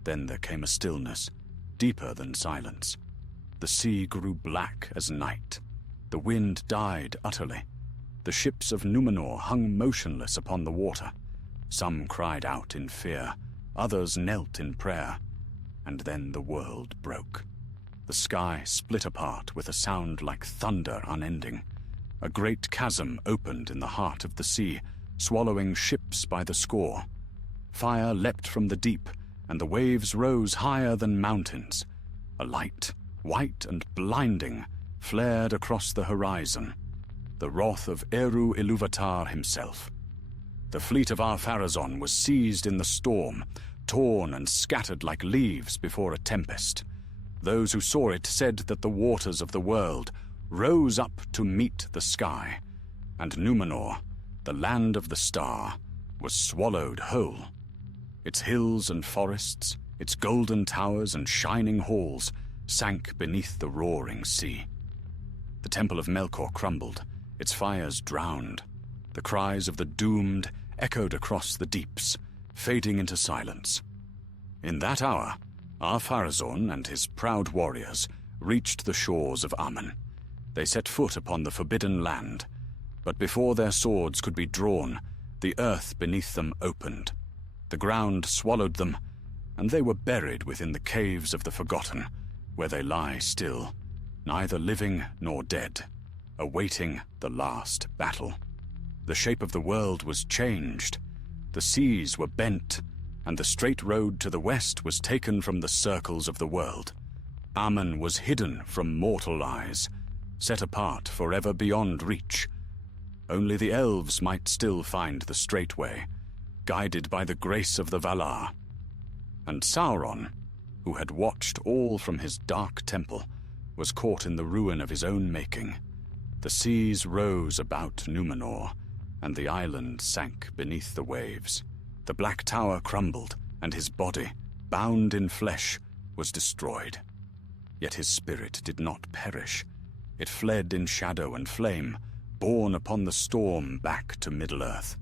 Then there came a stillness, deeper than silence. The sea grew black as night. The wind died utterly. The ships of Númenor hung motionless upon the water. Some cried out in fear, others knelt in prayer, and then the world broke. The sky split apart with a sound like thunder unending. A great chasm opened in the heart of the sea, swallowing ships by the score. Fire leapt from the deep, and the waves rose higher than mountains. A light, white and blinding, flared across the horizon. The wrath of Eru Ilúvatar himself. The fleet of Ar-Pharazôn was seized in the storm, torn and scattered like leaves before a tempest. Those who saw it said that the waters of the world rose up to meet the sky, and Númenor, the land of the star, was swallowed whole. Its hills and forests, its golden towers and shining halls, sank beneath the roaring sea. The temple of Melkor crumbled, its fires drowned. The cries of the doomed echoed across the deeps, fading into silence. In that hour, Ar-Pharazôn and his proud warriors reached the shores of Aman. They set foot upon the forbidden land, but before their swords could be drawn, the earth beneath them opened. The ground swallowed them, and they were buried within the caves of the Forgotten, where they lie still, neither living nor dead, awaiting the last battle. The shape of the world was changed. The seas were bent, and the straight road to the west was taken from the circles of the world. Aman was hidden from mortal eyes, set apart forever beyond reach. Only the elves might still find the straight way, guided by the grace of the Valar. And Sauron, who had watched all from his dark temple, was caught in the ruin of his own making. The seas rose about Númenor, and the island sank beneath the waves. The Black Tower crumbled, and his body, bound in flesh, was destroyed. Yet his spirit did not perish. It fled in shadow and flame, borne upon the storm back to Middle-earth.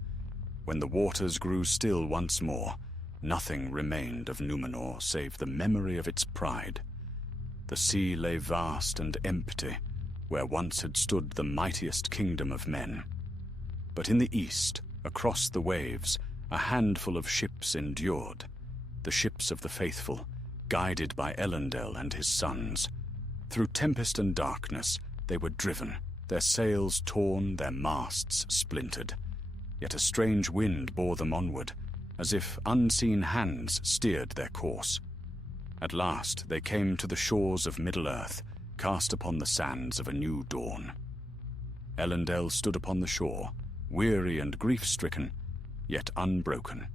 When the waters grew still once more, nothing remained of Númenor save the memory of its pride. The sea lay vast and empty, where once had stood the mightiest kingdom of men. But in the east, across the waves, a handful of ships endured, the ships of the faithful, guided by Elendil and his sons. Through tempest and darkness, they were driven, their sails torn, their masts splintered. Yet a strange wind bore them onward, as if unseen hands steered their course. At last they came to the shores of Middle-earth, cast upon the sands of a new dawn. Elendil stood upon the shore, weary and grief-stricken, yet unbroken.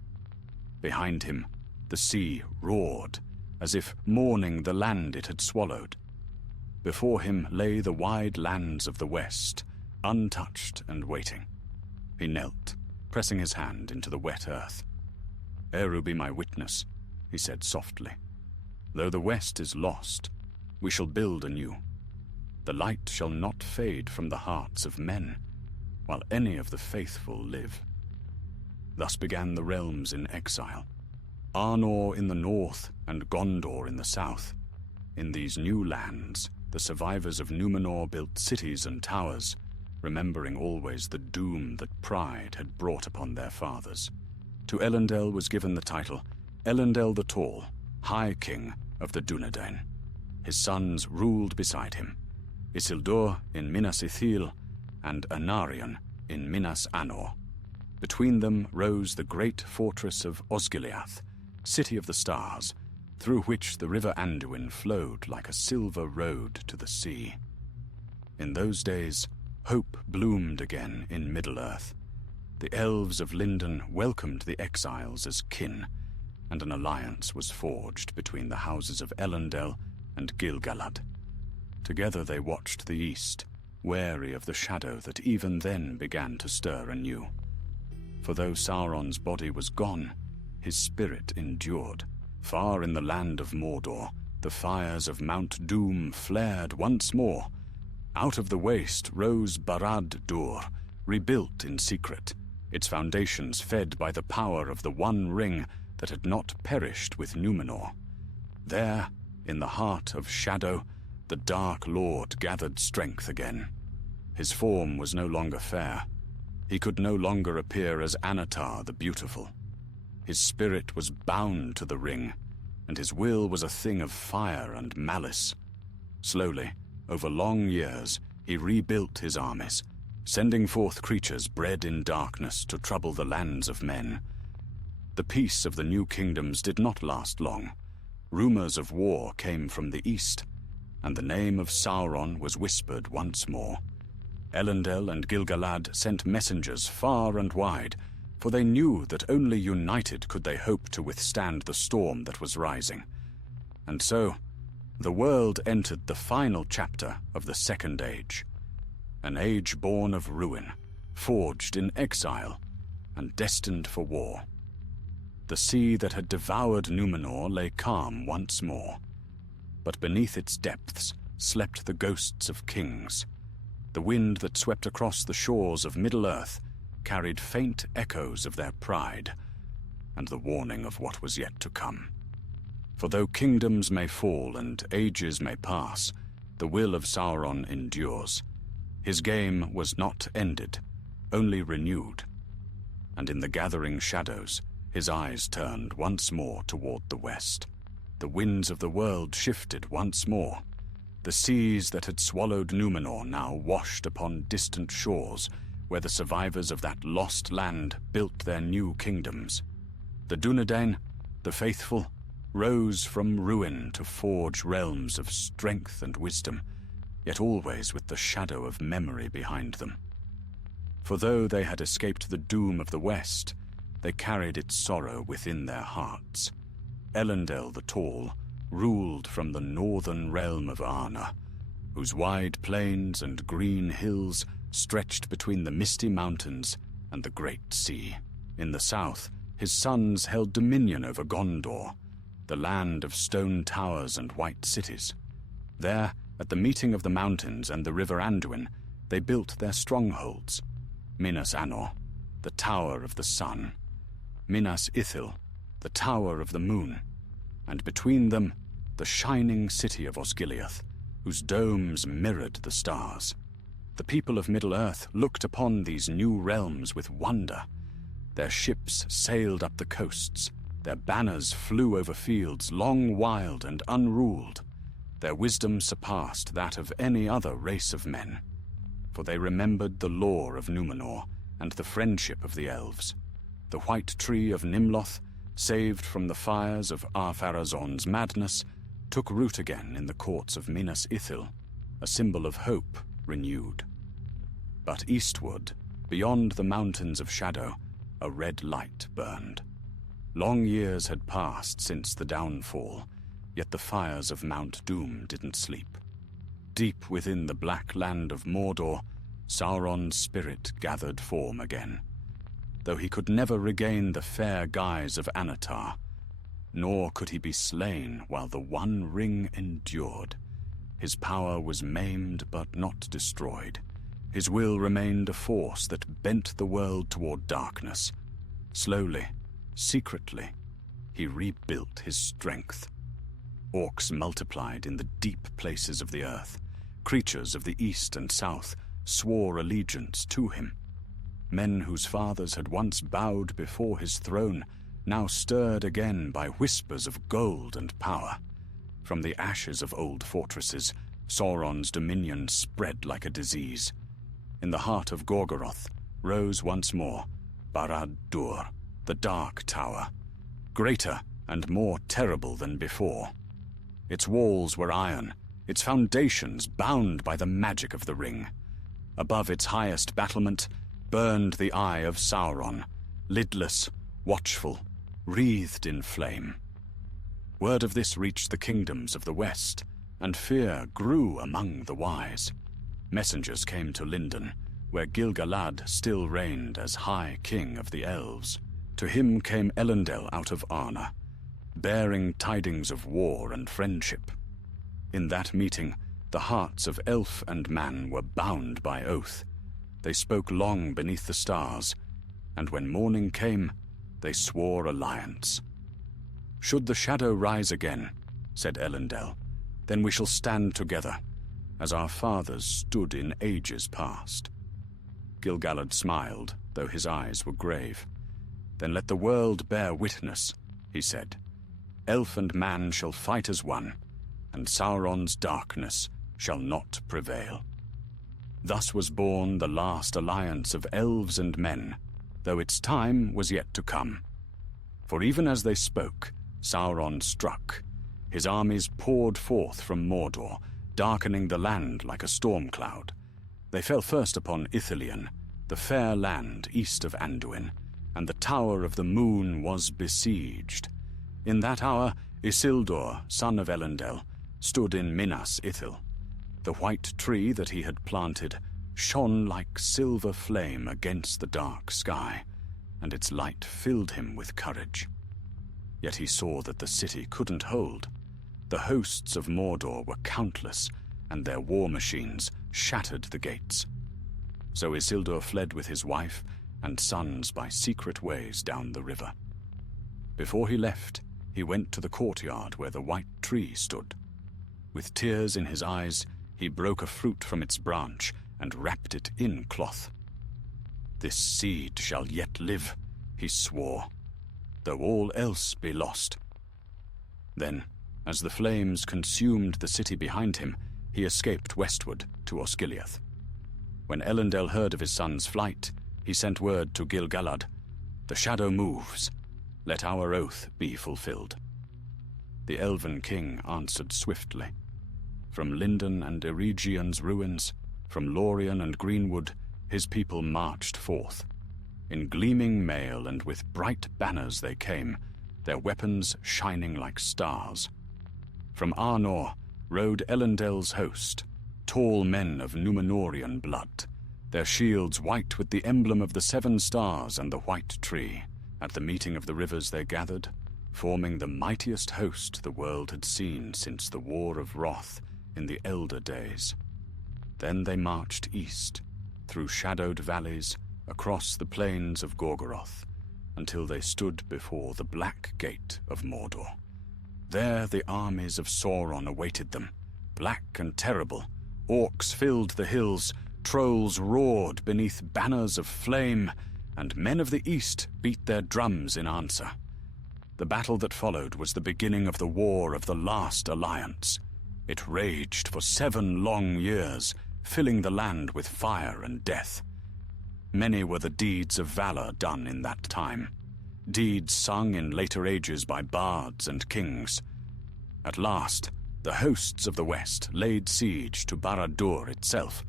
Behind him, the sea roared, as if mourning the land it had swallowed. Before him lay the wide lands of the west, untouched and waiting. He knelt, pressing his hand into the wet earth. "Eru be my witness," he said softly. "Though the west is lost, we shall build anew. The light shall not fade from the hearts of men, while any of the faithful live." Thus began the realms in exile. Arnor in the north and Gondor in the south. In these new lands, the survivors of Númenor built cities and towers, remembering always the doom that pride had brought upon their fathers. To Elendil was given the title Elendil the Tall, High King of the Dunedain. His sons ruled beside him, Isildur in Minas Ithil and Anarion in Minas Anor. Between them rose the great fortress of Osgiliath, City of the Stars, through which the river Anduin flowed like a silver road to the sea. In those days, hope bloomed again in Middle-earth. The elves of Lindon welcomed the exiles as kin, and an alliance was forged between the houses of Elendil and Gil-galad. Together they watched the east, wary of the shadow that even then began to stir anew. For though Sauron's body was gone, his spirit endured. Far in the land of Mordor, the fires of Mount Doom flared once more. Out of the waste rose Barad-dûr, rebuilt in secret, its foundations fed by the power of the One Ring that had not perished with Númenor. There, in the heart of shadow, the Dark Lord gathered strength again. His form was no longer fair. He could no longer appear as Anatar the Beautiful. His spirit was bound to the ring, and his will was a thing of fire and malice. Slowly, over long years, he rebuilt his armies, sending forth creatures bred in darkness to trouble the lands of men. The peace of the new kingdoms did not last long. Rumors of war came from the east, and the name of Sauron was whispered once more. Elendil and Gil-galad sent messengers far and wide, for they knew that only united could they hope to withstand the storm that was rising. And so, the world entered the final chapter of the Second Age, an age born of ruin, forged in exile, and destined for war. The sea that had devoured Númenor lay calm once more, but beneath its depths slept the ghosts of kings. The wind that swept across the shores of Middle-earth carried faint echoes of their pride, and the warning of what was yet to come. For though kingdoms may fall and ages may pass, the will of Sauron endures. His game was not ended, only renewed. And in the gathering shadows, his eyes turned once more toward the west. The winds of the world shifted once more. The seas that had swallowed Númenor now washed upon distant shores, where the survivors of that lost land built their new kingdoms. The Dunedain, the faithful, rose from ruin to forge realms of strength and wisdom, yet always with the shadow of memory behind them. For though they had escaped the doom of the West, they carried its sorrow within their hearts. Elendil the Tall ruled from the northern realm of Arda, whose wide plains and green hills stretched between the misty mountains and the great sea. In the south, his sons held dominion over Gondor, the land of stone towers and white cities. There, at the meeting of the mountains and the river Anduin, they built their strongholds: Minas Anor, the Tower of the Sun; Minas Ithil, the Tower of the Moon; and between them, the shining city of Osgiliath, whose domes mirrored the stars. The people of Middle-earth looked upon these new realms with wonder. Their ships sailed up the coasts. Their banners flew over fields long wild and unruled. Their wisdom surpassed that of any other race of men, for they remembered the lore of Númenor and the friendship of the elves. The white tree of Nimloth, saved from the fires of Ar-Pharazôn's madness, took root again in the courts of Minas Ithil, a symbol of hope renewed. But eastward, beyond the mountains of shadow, a red light burned. Long years had passed since the downfall, yet the fires of Mount Doom didn't sleep. Deep within the black land of Mordor, Sauron's spirit gathered form again, though he could never regain the fair guise of Anatar, nor could he be slain while the One Ring endured. His power was maimed but not destroyed. His will remained a force that bent the world toward darkness. Slowly, secretly, he rebuilt his strength. Orcs multiplied in the deep places of the earth. Creatures of the east and south swore allegiance to him. Men whose fathers had once bowed before his throne now stirred again by whispers of gold and power. From the ashes of old fortresses, Sauron's dominion spread like a disease. In the heart of Gorgoroth rose once more Barad-dûr, the Dark Tower, greater and more terrible than before. Its walls were iron, its foundations bound by the magic of the ring. Above its highest battlement burned the eye of Sauron, lidless, watchful, wreathed in flame. Word of this reached the kingdoms of the west, and fear grew among the wise. Messengers came to Lindon, where Gil-galad still reigned as High King of the Elves. To him came Elendil out of Arda, bearing tidings of war and friendship. In that meeting, the hearts of elf and man were bound by oath. They spoke long beneath the stars, and when morning came, they swore alliance. "Should the shadow rise again," said Elendil, "then we shall stand together, as our fathers stood in ages past." Gil-galad smiled, though his eyes were grave. "Then let the world bear witness," he said. "Elf and man shall fight as one, and Sauron's darkness shall not prevail." Thus was born the last alliance of elves and men, though its time was yet to come. For even as they spoke, Sauron struck. His armies poured forth from Mordor, darkening the land like a storm cloud. They fell first upon Ithilien, the fair land east of Anduin, and the Tower of the Moon was besieged. In that hour, Isildur, son of Elendil, stood in Minas Ithil. The white tree that he had planted shone like silver flame against the dark sky, and its light filled him with courage. Yet he saw that the city couldn't hold. The hosts of Mordor were countless, and their war machines shattered the gates. So Isildur fled with his wife and sons by secret ways down the river. Before he left, he went to the courtyard where the white tree stood. With tears in his eyes, he broke a fruit from its branch and wrapped it in cloth. "This seed shall yet live," he swore, "though all else be lost." Then, as the flames consumed the city behind him, he escaped westward to Osgiliath. When Elendil heard of his son's flight, he sent word to Gil-galad, "The shadow moves. Let our oath be fulfilled." The elven king answered swiftly. From Linden and Eregion's ruins, from Lorien and Greenwood, his people marched forth. In gleaming mail and with bright banners they came, their weapons shining like stars. From Arnor rode Elendil's host, tall men of Númenórean blood, their shields white with the emblem of the 7 stars and the white tree. At the meeting of the rivers they gathered, forming the mightiest host the world had seen since the War of Wrath in the elder days. Then they marched east, through shadowed valleys, across the plains of Gorgoroth, until they stood before the Black Gate of Mordor. There the armies of Sauron awaited them, black and terrible. Orcs filled the hills, trolls roared beneath banners of flame, and men of the east beat their drums in answer. The battle that followed was the beginning of the War of the Last Alliance. It raged for 7 long years, filling the land with fire and death. Many were the deeds of valor done in that time, deeds sung in later ages by bards and kings. At last, the hosts of the West laid siege to Barad-dûr itself.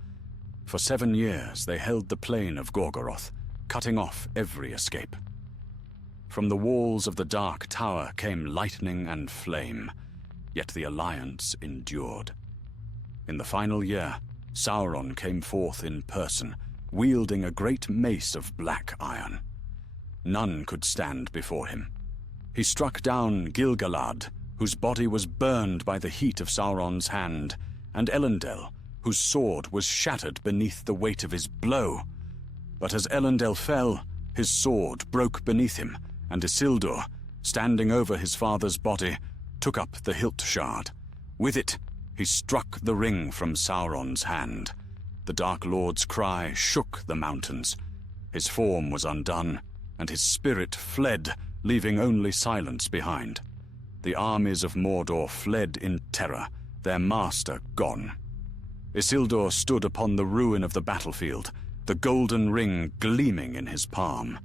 For 7 years they held the plain of Gorgoroth, cutting off every escape. From the walls of the Dark Tower came lightning and flame, yet the alliance endured. In the final year, Sauron came forth in person, wielding a great mace of black iron. None could stand before him. He struck down Gil-galad, whose body was burned by the heat of Sauron's hand, and Elendil, whose sword was shattered beneath the weight of his blow. But as Elendil fell, his sword broke beneath him, and Isildur, standing over his father's body, took up the hilt shard. With it, he struck the ring from Sauron's hand. The Dark Lord's cry shook the mountains. His form was undone, and his spirit fled, leaving only silence behind. The armies of Mordor fled in terror, their master gone. Isildur stood upon the ruin of the battlefield, the golden ring gleaming in his palm.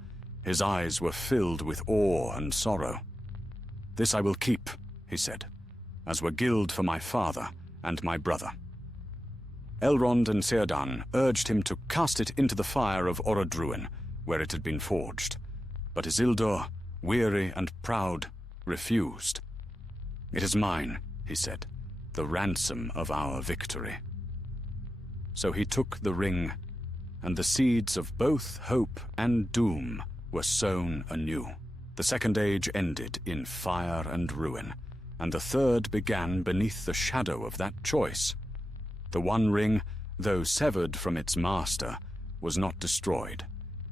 His eyes were filled with awe and sorrow. "This I will keep," he said, "as were gild for my father and my brother." Elrond and Círdan urged him to cast it into the fire of Orodruin, where it had been forged. But Isildur, weary and proud, refused. "It is mine," he said, "the ransom of our victory." So he took the ring, and the seeds of both hope and doom were sown anew. The Second Age ended in fire and ruin, and the Third began beneath the shadow of that choice. The One Ring, though severed from its master, was not destroyed,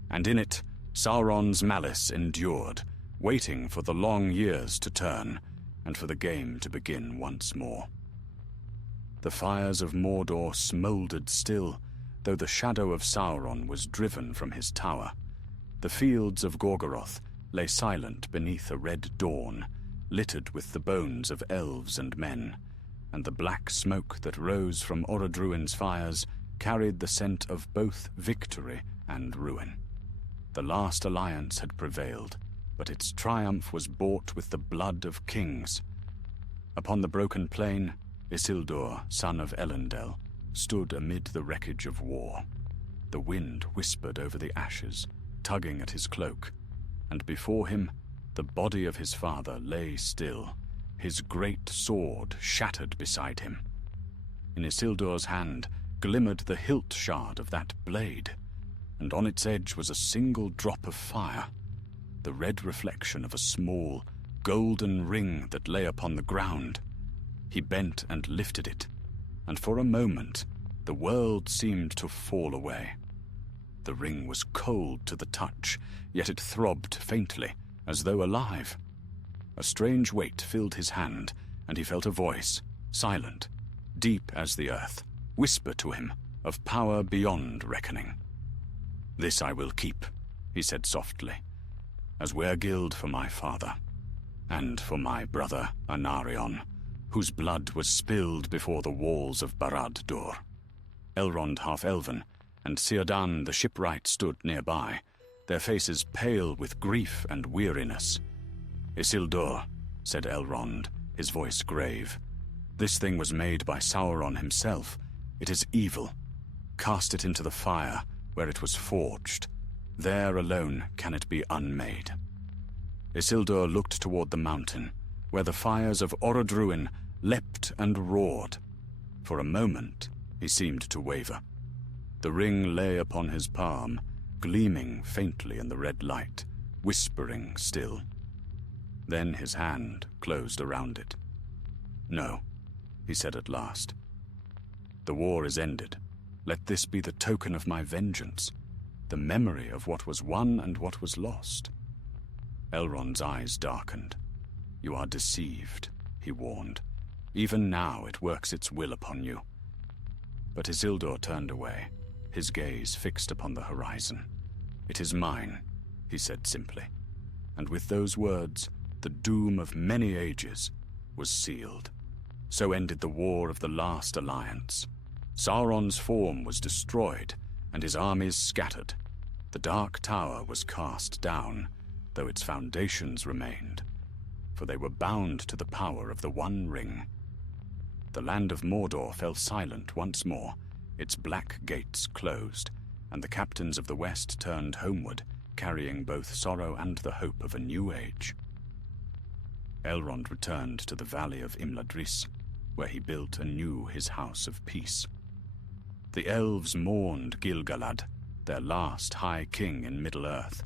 and in it Sauron's malice endured, waiting for the long years to turn, and for the game to begin once more. The fires of Mordor smouldered still, though the shadow of Sauron was driven from his tower. The fields of Gorgoroth lay silent beneath a red dawn, littered with the bones of elves and men, and the black smoke that rose from Orodruin's fires carried the scent of both victory and ruin. The last alliance had prevailed, but its triumph was bought with the blood of kings. Upon the broken plain, Isildur, son of Elendil, stood amid the wreckage of war. The wind whispered over the ashes, tugging at his cloak, and before him the body of his father lay still, his great sword shattered beside him. In Isildur's hand glimmered the hilt shard of that blade, and on its edge was a single drop of fire, the red reflection of a small, golden ring that lay upon the ground. He bent and lifted it, and for a moment the world seemed to fall away. The ring was cold to the touch, yet it throbbed faintly, as though alive. A strange weight filled his hand, and he felt a voice, silent, deep as the earth, whisper to him of power beyond reckoning. "This I will keep," he said softly, "as weregild for my father, and for my brother Anarion, whose blood was spilled before the walls of Barad-dûr." Elrond half-elven, and Círdan the shipwright stood nearby, their faces pale with grief and weariness. "Isildur," said Elrond, his voice grave, "this thing was made by Sauron himself. It is evil. Cast it into the fire, where it was forged. There alone can it be unmade." Isildur looked toward the mountain, where the fires of Orodruin leapt and roared. For a moment, he seemed to waver. The ring lay upon his palm, gleaming faintly in the red light, whispering still. Then his hand closed around it. "No," he said at last. "The war is ended. Let this be the token of my vengeance, the memory of what was won and what was lost." Elrond's eyes darkened. "You are deceived," he warned. "Even now it works its will upon you." But Isildur turned away, his gaze fixed upon the horizon. "It is mine," he said simply. And with those words, the doom of many ages was sealed. So ended the war of the last alliance. Sauron's form was destroyed, and his armies scattered. The Dark Tower was cast down, though its foundations remained, for they were bound to the power of the One Ring. The land of Mordor fell silent once more, its black gates closed, and the captains of the West turned homeward, carrying both sorrow and the hope of a new age. Elrond returned to the valley of Imladris, where he built anew his house of peace. The elves mourned Gil-galad, their last high king in Middle-earth,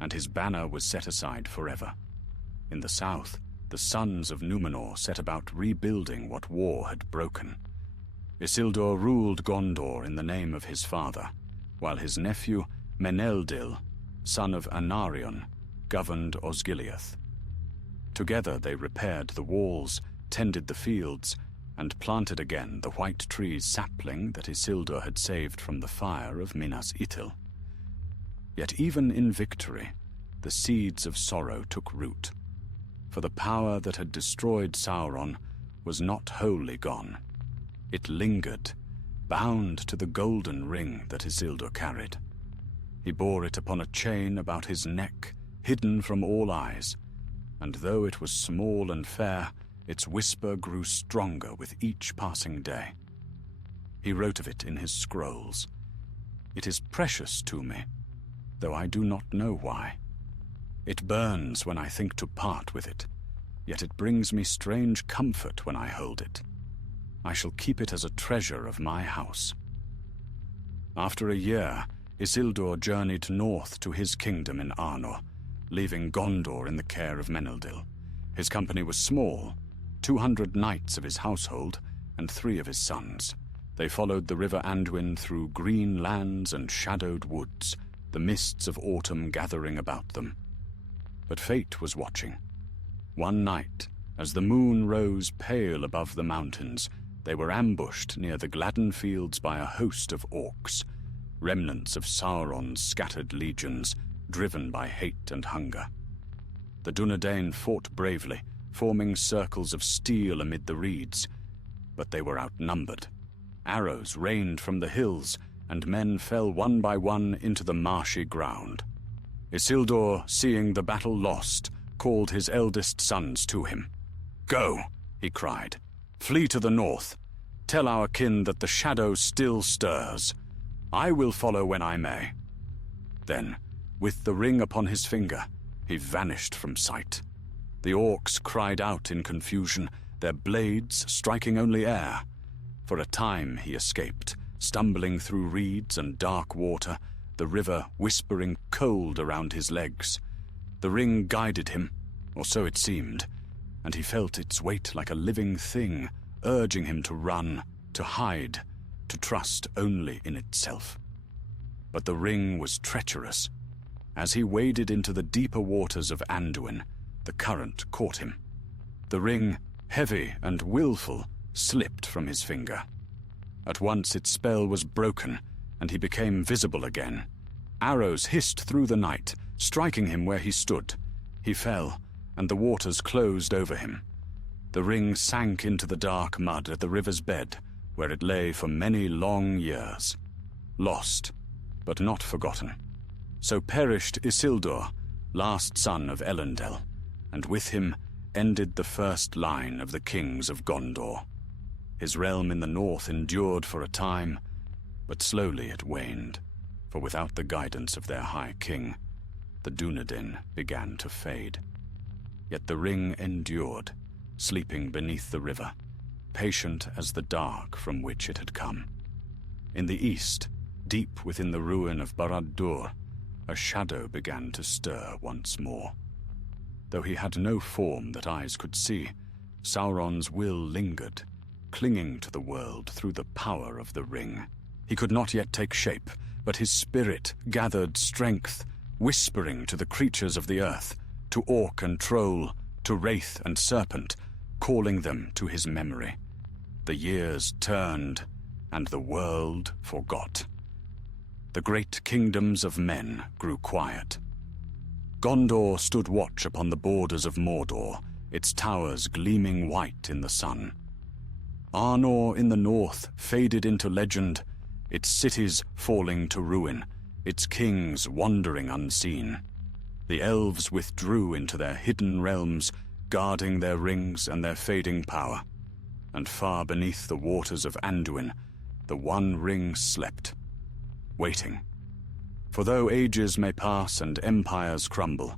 and his banner was set aside forever. In the south, the sons of Númenor set about rebuilding what war had broken. Isildur ruled Gondor in the name of his father, while his nephew Meneldil, son of Anarion, governed Osgiliath. Together they repaired the walls, tended the fields, and planted again the white tree's sapling that Isildur had saved from the fire of Minas Ithil. Yet even in victory, the seeds of sorrow took root, for the power that had destroyed Sauron was not wholly gone. It lingered, bound to the golden ring that Isildur carried. He bore it upon a chain about his neck, hidden from all eyes, and though it was small and fair, its whisper grew stronger with each passing day. He wrote of it in his scrolls. "It is precious to me, though I do not know why. It burns when I think to part with it, yet it brings me strange comfort when I hold it. I shall keep it as a treasure of my house." After a year, Isildur journeyed north to his kingdom in Arnor, leaving Gondor in the care of Meneldyl. His company was small, 200 knights of his household and 3 of his sons. They followed the river Anduin through green lands and shadowed woods, the mists of autumn gathering about them. But fate was watching. One night, as the moon rose pale above the mountains, they were ambushed near the Gladden fields by a host of orcs, remnants of Sauron's scattered legions, driven by hate and hunger. The Dunedain fought bravely, forming circles of steel amid the reeds, but they were outnumbered. Arrows rained from the hills, and men fell one by one into the marshy ground. Isildur, seeing the battle lost, called his eldest sons to him. "Go," he cried. "Flee to the north. Tell our kin that the shadow still stirs. I will follow when I may." Then, with the ring upon his finger, he vanished from sight. The orcs cried out in confusion, their blades striking only air. For a time he escaped, stumbling through reeds and dark water, the river whispering cold around his legs. The ring guided him, or so it seemed, and he felt its weight like a living thing, urging him to run, to hide, to trust only in itself. But the ring was treacherous. As he waded into the deeper waters of Anduin, the current caught him. The ring, heavy and willful, slipped from his finger. At once its spell was broken, and he became visible again. Arrows hissed through the night, striking him where he stood. He fell, and the waters closed over him. The ring sank into the dark mud at the river's bed, where it lay for many long years. Lost, but not forgotten. So perished Isildur, last son of Elendil, and with him ended the first line of the kings of Gondor. His realm in the north endured for a time, but slowly it waned, for without the guidance of their high king, the Dunedain began to fade. Yet the ring endured, sleeping beneath the river, patient as the dark from which it had come. In the east, deep within the ruin of Barad-dûr, a shadow began to stir once more. Though he had no form that eyes could see, Sauron's will lingered, clinging to the world through the power of the ring. He could not yet take shape, but his spirit gathered strength, whispering to the creatures of the earth, to orc and troll, to wraith and serpent, calling them to his memory. The years turned, and the world forgot. The great kingdoms of men grew quiet. Gondor stood watch upon the borders of Mordor, its towers gleaming white in the sun. Arnor in the north faded into legend, its cities falling to ruin, its kings wandering unseen. The elves withdrew into their hidden realms, guarding their rings and their fading power. And far beneath the waters of Anduin, the One Ring slept, waiting. For though ages may pass and empires crumble,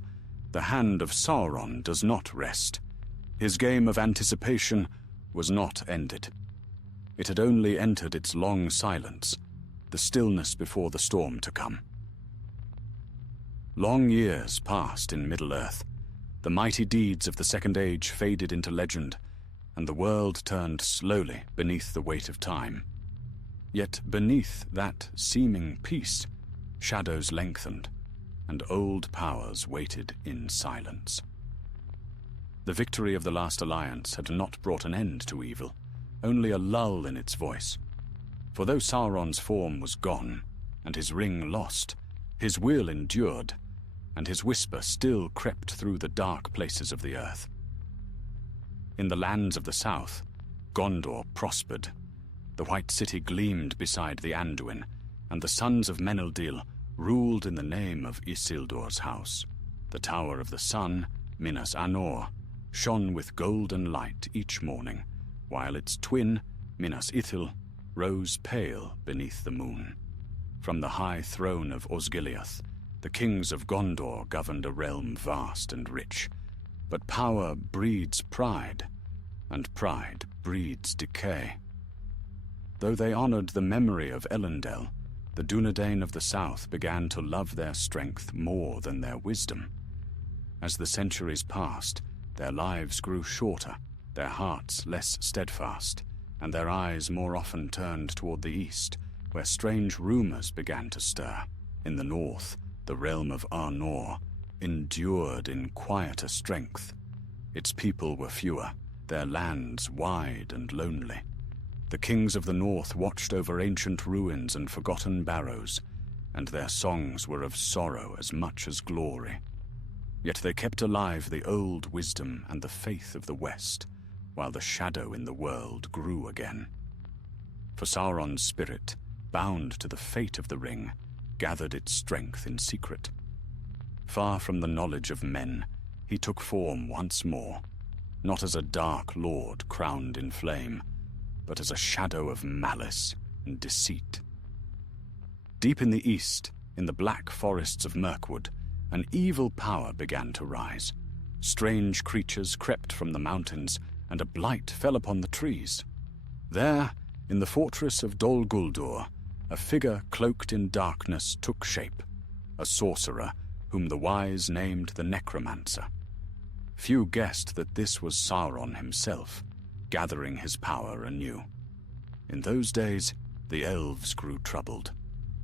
the hand of Sauron does not rest. His game of anticipation was not ended. It had only entered its long silence, the stillness before the storm to come. Long years passed in Middle-earth. The mighty deeds of the Second Age faded into legend, and the world turned slowly beneath the weight of time. Yet beneath that seeming peace, shadows lengthened, and old powers waited in silence. The victory of the last alliance had not brought an end to evil, only a lull in its voice. For though Sauron's form was gone, and his ring lost, his will endured, and his whisper still crept through the dark places of the earth. In the lands of the south, Gondor prospered. The White City gleamed beside the Anduin, and the sons of Meneldir ruled in the name of Isildur's house. The Tower of the Sun, Minas Anor, shone with golden light each morning, while its twin, Minas Ithil, rose pale beneath the moon. From the high throne of Osgiliath, the kings of Gondor governed a realm vast and rich. But power breeds pride, and pride breeds decay. Though they honored the memory of Elendil, the Dunedain of the south began to love their strength more than their wisdom. As the centuries passed, their lives grew shorter, their hearts less steadfast, and their eyes more often turned toward the east, where strange rumors began to stir. In the north, the realm of Arnor endured in quieter strength. Its people were fewer, their lands wide and lonely. The kings of the north watched over ancient ruins and forgotten barrows, and their songs were of sorrow as much as glory. Yet they kept alive the old wisdom and the faith of the west, while the shadow in the world grew again. For Sauron's spirit, bound to the fate of the ring, gathered its strength in secret. Far from the knowledge of men, he took form once more, not as a dark lord crowned in flame, but as a shadow of malice and deceit. Deep in the east, in the black forests of Mirkwood, an evil power began to rise. Strange creatures crept from the mountains, and a blight fell upon the trees. There, in the fortress of Dol Guldur, a figure cloaked in darkness took shape, a sorcerer whom the wise named the Necromancer. Few guessed that this was Sauron himself, gathering his power anew. In those days, the elves grew troubled.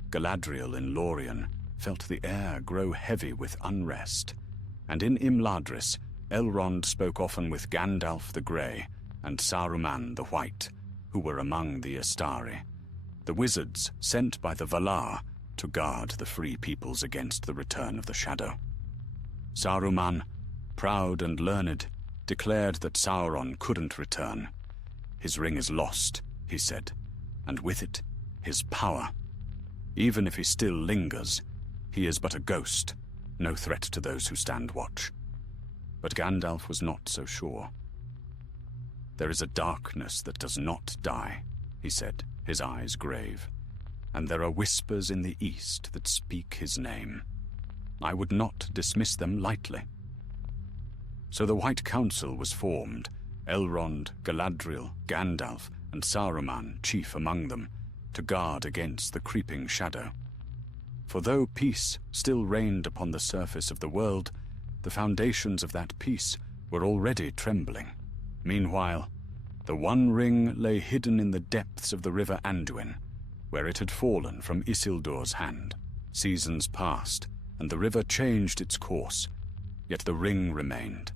Galadriel in Lorien felt the air grow heavy with unrest, and in Imladris, Elrond spoke often with Gandalf the Grey and Saruman the White, who were among the Istari, the wizards sent by the Valar to guard the free peoples against the return of the Shadow. Saruman, proud and learned, declared that Sauron couldn't return. "His ring is lost," he said, "and with it, his power. Even if he still lingers, he is but a ghost, no threat to those who stand watch." But Gandalf was not so sure. "There is a darkness that does not die," he said, his eyes grave, "and there are whispers in the east that speak his name. I would not dismiss them lightly." So the White Council was formed, Elrond, Galadriel, Gandalf, and Saruman chief among them, to guard against the creeping shadow. For though peace still reigned upon the surface of the world, the foundations of that peace were already trembling. Meanwhile, the One Ring lay hidden in the depths of the river Anduin, where it had fallen from Isildur's hand. Seasons passed, and the river changed its course, yet the ring remained.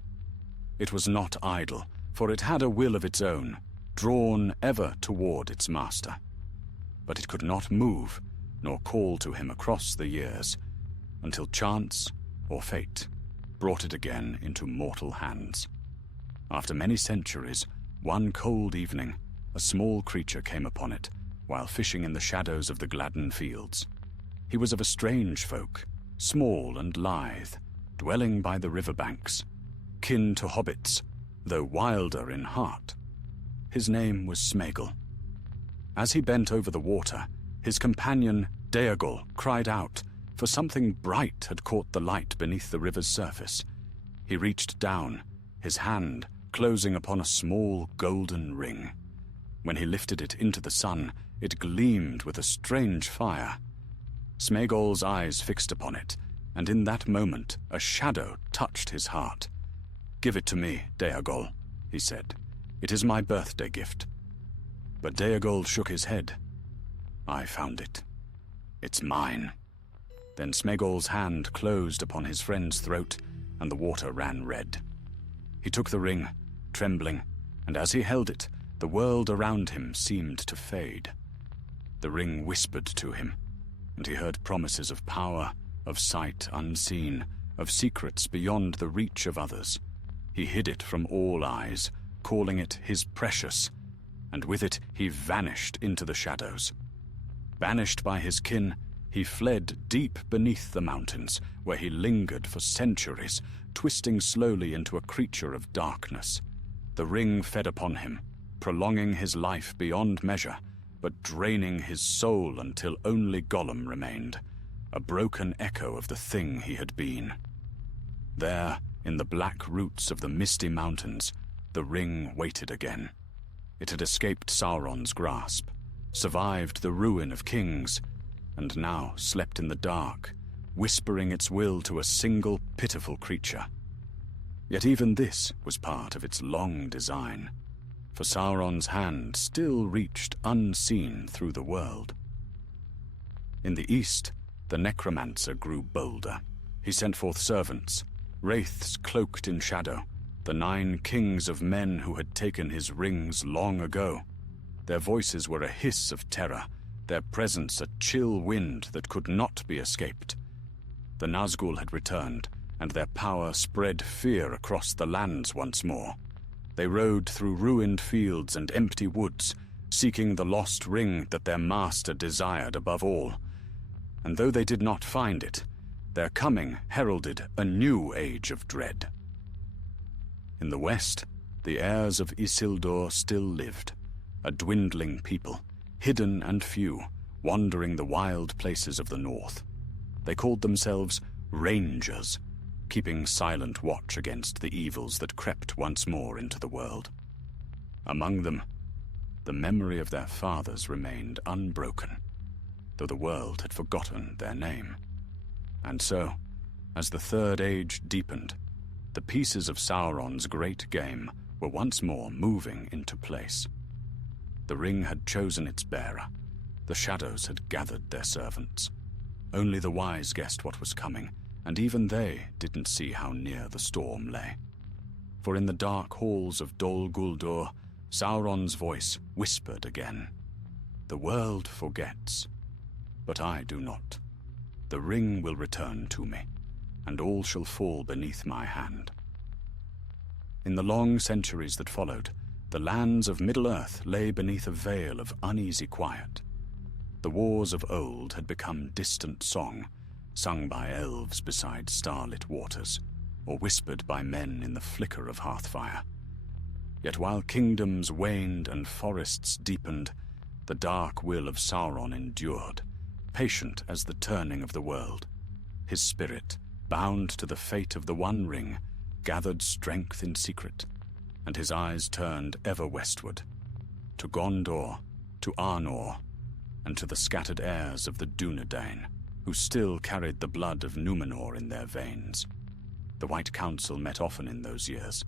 It was not idle, for it had a will of its own, drawn ever toward its master. But it could not move, nor call to him across the years, until chance or fate brought it again into mortal hands. After many centuries, one cold evening, a small creature came upon it, while fishing in the shadows of the Gladden fields. He was of a strange folk, small and lithe, dwelling by the riverbanks, kin to hobbits, though wilder in heart. His name was Sméagol. As he bent over the water, his companion Déagol cried out, for something bright had caught the light beneath the river's surface. He reached down, his hand closing upon a small golden ring. When he lifted it into the sun, it gleamed with a strange fire. Sméagol's eyes fixed upon it, and in that moment a shadow touched his heart. "Give it to me, Déagol," he said. "It is my birthday gift." But Déagol shook his head. "I found it. It's mine." Then Sméagol's hand closed upon his friend's throat, and the water ran red. He took the ring, trembling, and as he held it, the world around him seemed to fade. The ring whispered to him, and he heard promises of power, of sight unseen, of secrets beyond the reach of others. He hid it from all eyes, calling it his precious, and with it he vanished into the shadows. Banished by his kin, he fled deep beneath the mountains, where he lingered for centuries, twisting slowly into a creature of darkness. The ring fed upon him, prolonging his life beyond measure, but draining his soul until only Gollum remained, a broken echo of the thing he had been. There, in the black roots of the misty mountains, the ring waited again. It had escaped Sauron's grasp, survived the ruin of kings, and now slept in the dark, whispering its will to a single pitiful creature. Yet even this was part of its long design, for Sauron's hand still reached unseen through the world. In the east, the necromancer grew bolder. He sent forth servants, wraiths cloaked in shadow, the 9 kings of men who had taken his rings long ago. Their voices were a hiss of terror, their presence a chill wind that could not be escaped. The Nazgûl had returned, and their power spread fear across the lands once more. They rode through ruined fields and empty woods, seeking the lost ring that their master desired above all. And though they did not find it, their coming heralded a new age of dread. In the west, the heirs of Isildur still lived, a dwindling people, hidden and few, wandering the wild places of the north. They called themselves Rangers, keeping silent watch against the evils that crept once more into the world. Among them, the memory of their fathers remained unbroken, though the world had forgotten their name. And so, as the Third Age deepened, the pieces of Sauron's great game were once more moving into place. The ring had chosen its bearer, The shadows had gathered their servants. Only the wise guessed what was coming, and even they didn't see how near the storm lay. For in the dark halls of Dol Guldur, Sauron's voice whispered again, "The world forgets, but I do not. The ring will return to me, and all shall fall beneath my hand." In the long centuries that followed, the lands of Middle-earth lay beneath a veil of uneasy quiet. The wars of old had become distant song, sung by elves beside starlit waters, or whispered by men in the flicker of hearthfire. Yet while kingdoms waned and forests deepened, the dark will of Sauron endured, patient as the turning of the world. His spirit, bound to the fate of the One Ring, gathered strength in secret, and his eyes turned ever westward, to Gondor, to Arnor, and to the scattered heirs of the Dunedain, who still carried the blood of Númenor in their veins. The White Council met often in those years.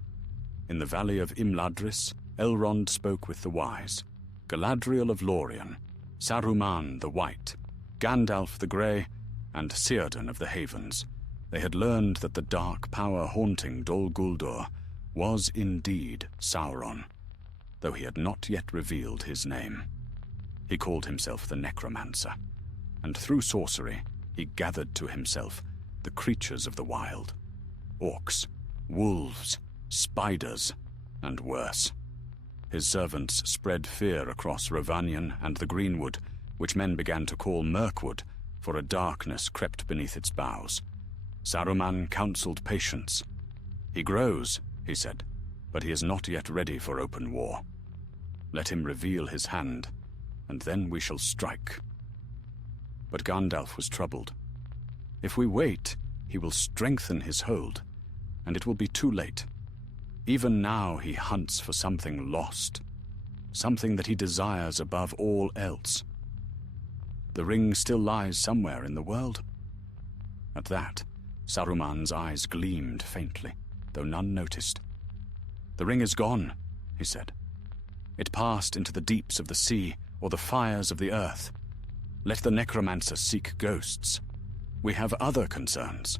In the valley of Imladris, Elrond spoke with the wise, Galadriel of Lorien, Saruman the White, Gandalf the Grey, and Círdan of the Havens. They had learned that the dark power haunting Dol Guldur was indeed Sauron, though he had not yet revealed his name. He called himself the Necromancer, and through sorcery he gathered to himself the creatures of the wild, orcs, wolves, spiders, and worse. His servants spread fear across Rhovanion and the Greenwood, which men began to call Mirkwood, for a darkness crept beneath its boughs. Saruman counseled patience. "He grows," he said, "but he is not yet ready for open war. Let him reveal his hand, and then we shall strike." But Gandalf was troubled. If we wait, he will strengthen his hold, and it will be too late. Even now he hunts for something lost, something that he desires above all else. The ring still lies somewhere in the world. At that, Saruman's eyes gleamed faintly, though none noticed. "The ring is gone," he said. "It passed into the deeps of the sea or the fires of the earth. Let the necromancer seek ghosts. We have other concerns."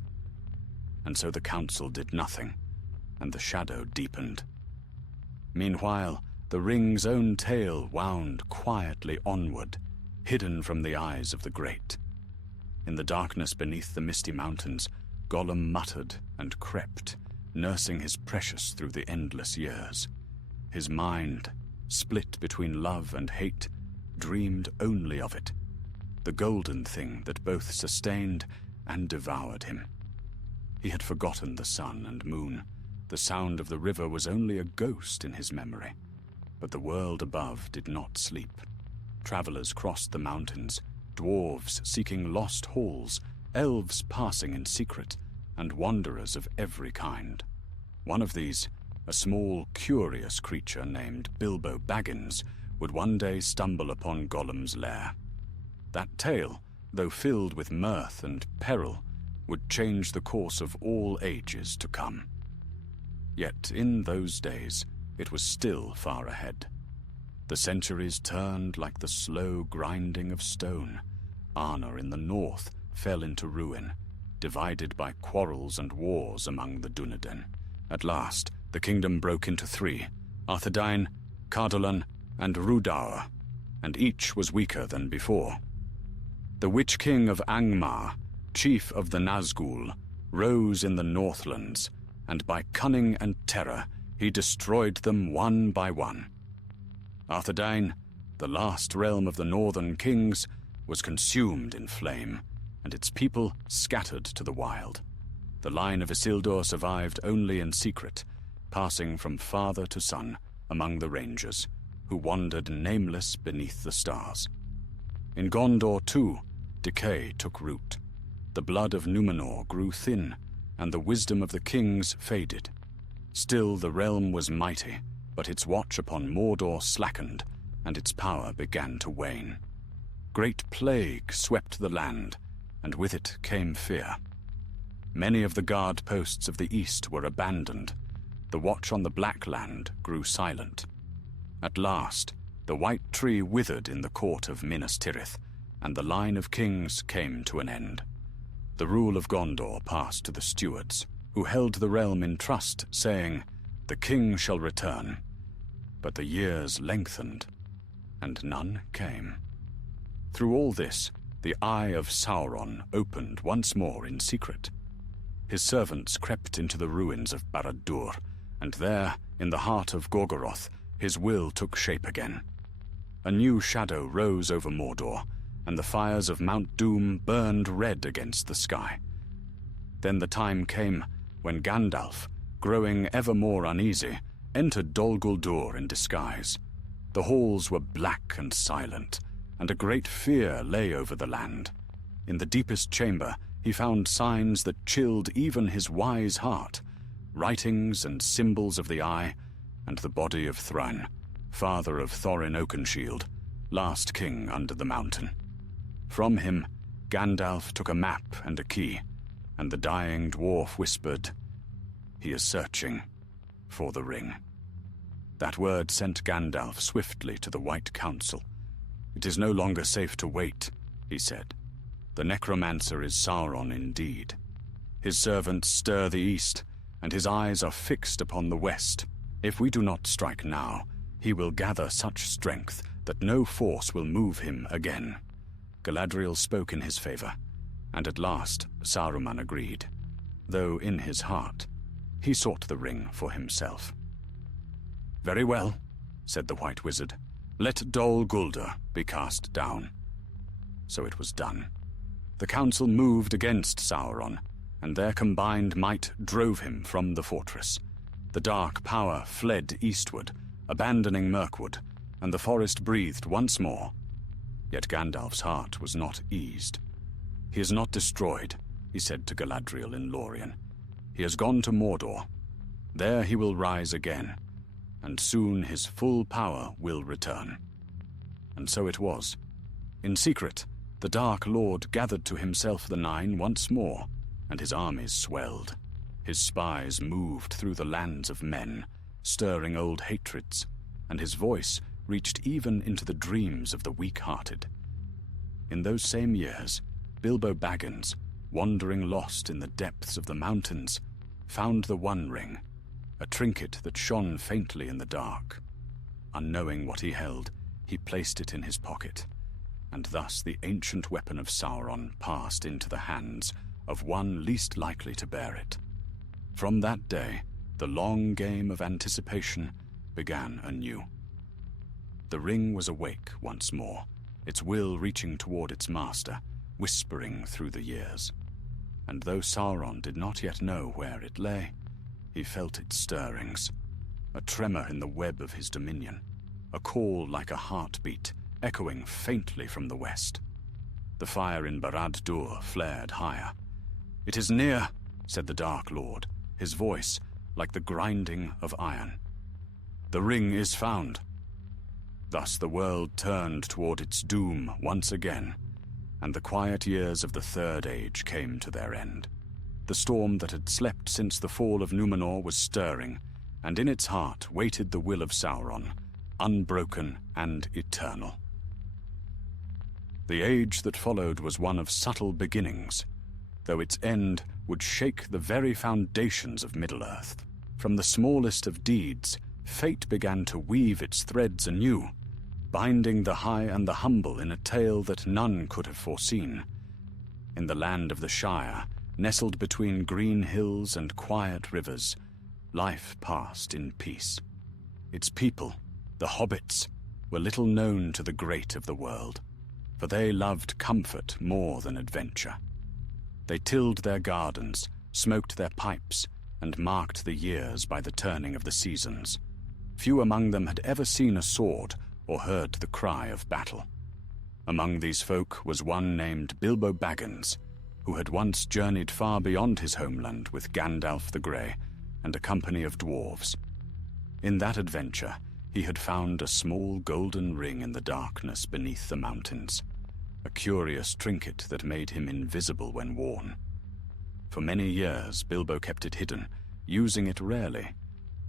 And so the council did nothing, and the shadow deepened. Meanwhile, the ring's own tail wound quietly onward, hidden from the eyes of the great. In the darkness beneath the misty mountains, Gollum muttered and crept, nursing his precious through the endless years. His mind, split between love and hate, dreamed only of it, the golden thing that both sustained and devoured him. He had forgotten the sun and moon. The sound of the river was only a ghost in his memory. But the world above did not sleep. Travelers crossed the mountains, dwarves seeking lost halls, elves passing in secret, and wanderers of every kind. One of these, a small, curious creature named Bilbo Baggins, would one day stumble upon Gollum's lair. That tale, though filled with mirth and peril, would change the course of all ages to come. Yet in those days, it was still far ahead. The centuries turned like the slow grinding of stone. Arda in the north fell into ruin, divided by quarrels and wars among the Dunedain. At last, the kingdom broke into three, Arthedain, Cardolan, and Rhudaur, and each was weaker than before. The Witch King of Angmar, chief of the Nazgul, rose in the Northlands, and by cunning and terror he destroyed them one by one. Arthedain, the last realm of the northern kings, was consumed in flame, and its people scattered to the wild. The line of Isildur survived only in secret, passing from father to son among the rangers, who wandered nameless beneath the stars. In Gondor, too, decay took root. The blood of Númenor grew thin, and the wisdom of the kings faded. Still the realm was mighty, but its watch upon Mordor slackened, and its power began to wane. Great plague swept the land, and with it came fear. Many of the guard posts of the east were abandoned. The watch on the Black Land grew silent. At last, The white tree withered in the court of Minas Tirith, and the line of kings came to an end. The rule of Gondor passed to the stewards, who held the realm in trust, saying, "The king shall return." But the years lengthened, and none came. Through all this, the eye of Sauron opened once more in secret. His servants crept into the ruins of Barad-dûr, and there, in the heart of Gorgoroth, his will took shape again. A new shadow rose over Mordor, and the fires of Mount Doom burned red against the sky. Then the time came when Gandalf, growing ever more uneasy, entered Dol Guldur in disguise. The halls were black and silent, and a great fear lay over the land. In the deepest chamber, he found signs that chilled even his wise heart, writings and symbols of the eye, and the body of Thrain, father of Thorin Oakenshield, last king under the mountain. From him, Gandalf took a map and a key, and the dying dwarf whispered, "He is searching for the ring." That word sent Gandalf swiftly to the White Council. "It is no longer safe to wait," he said. "The necromancer is Sauron indeed. His servants stir the east, and his eyes are fixed upon the west. If we do not strike now, he will gather such strength that no force will move him again." Galadriel spoke in his favor, and at last Saruman agreed, though in his heart he sought the ring for himself. "Very well," said the White Wizard. "Let Dol Guldur be cast down." So it was done. The council moved against Sauron, and their combined might drove him from the fortress. The dark power fled eastward, abandoning Mirkwood, and the forest breathed once more. Yet Gandalf's heart was not eased. "He is not destroyed," he said to Galadriel in Lorien. "He has gone to Mordor. There he will rise again, and soon his full power will return." And so it was. In secret, the Dark Lord gathered to himself the Nine once more, and his armies swelled. His spies moved through the lands of men, stirring old hatreds, and his voice reached even into the dreams of the weak-hearted. In those same years, Bilbo Baggins, wandering lost in the depths of the mountains, found the One Ring, a trinket that shone faintly in the dark. Unknowing what he held, he placed it in his pocket, and thus the ancient weapon of Sauron passed into the hands of one least likely to bear it. From that day, the long game of anticipation began anew. The ring was awake once more, its will reaching toward its master, whispering through the years. And though Sauron did not yet know where it lay, he felt its stirrings, a tremor in the web of his dominion, a call like a heartbeat echoing faintly from the west. The fire in Barad-dûr flared higher. "It is near," said the Dark Lord, his voice like the grinding of iron. "The ring is found." Thus the world turned toward its doom once again, and the quiet years of the Third Age came to their end. The storm that had slept since the fall of Númenor was stirring, and in its heart waited the will of Sauron, unbroken and eternal. The age that followed was one of subtle beginnings, though its end would shake the very foundations of Middle-earth. From the smallest of deeds, fate began to weave its threads anew, binding the high and the humble in a tale that none could have foreseen. In the land of the Shire, nestled between green hills and quiet rivers, life passed in peace. Its people, the hobbits, were little known to the great of the world, for they loved comfort more than adventure. They tilled their gardens, smoked their pipes, and marked the years by the turning of the seasons. Few among them had ever seen a sword or heard the cry of battle. Among these folk was one named Bilbo Baggins, who had once journeyed far beyond his homeland with Gandalf the Grey and a company of dwarves. In that adventure, he had found a small golden ring in the darkness beneath the mountains, a curious trinket that made him invisible when worn. For many years, Bilbo kept it hidden, using it rarely,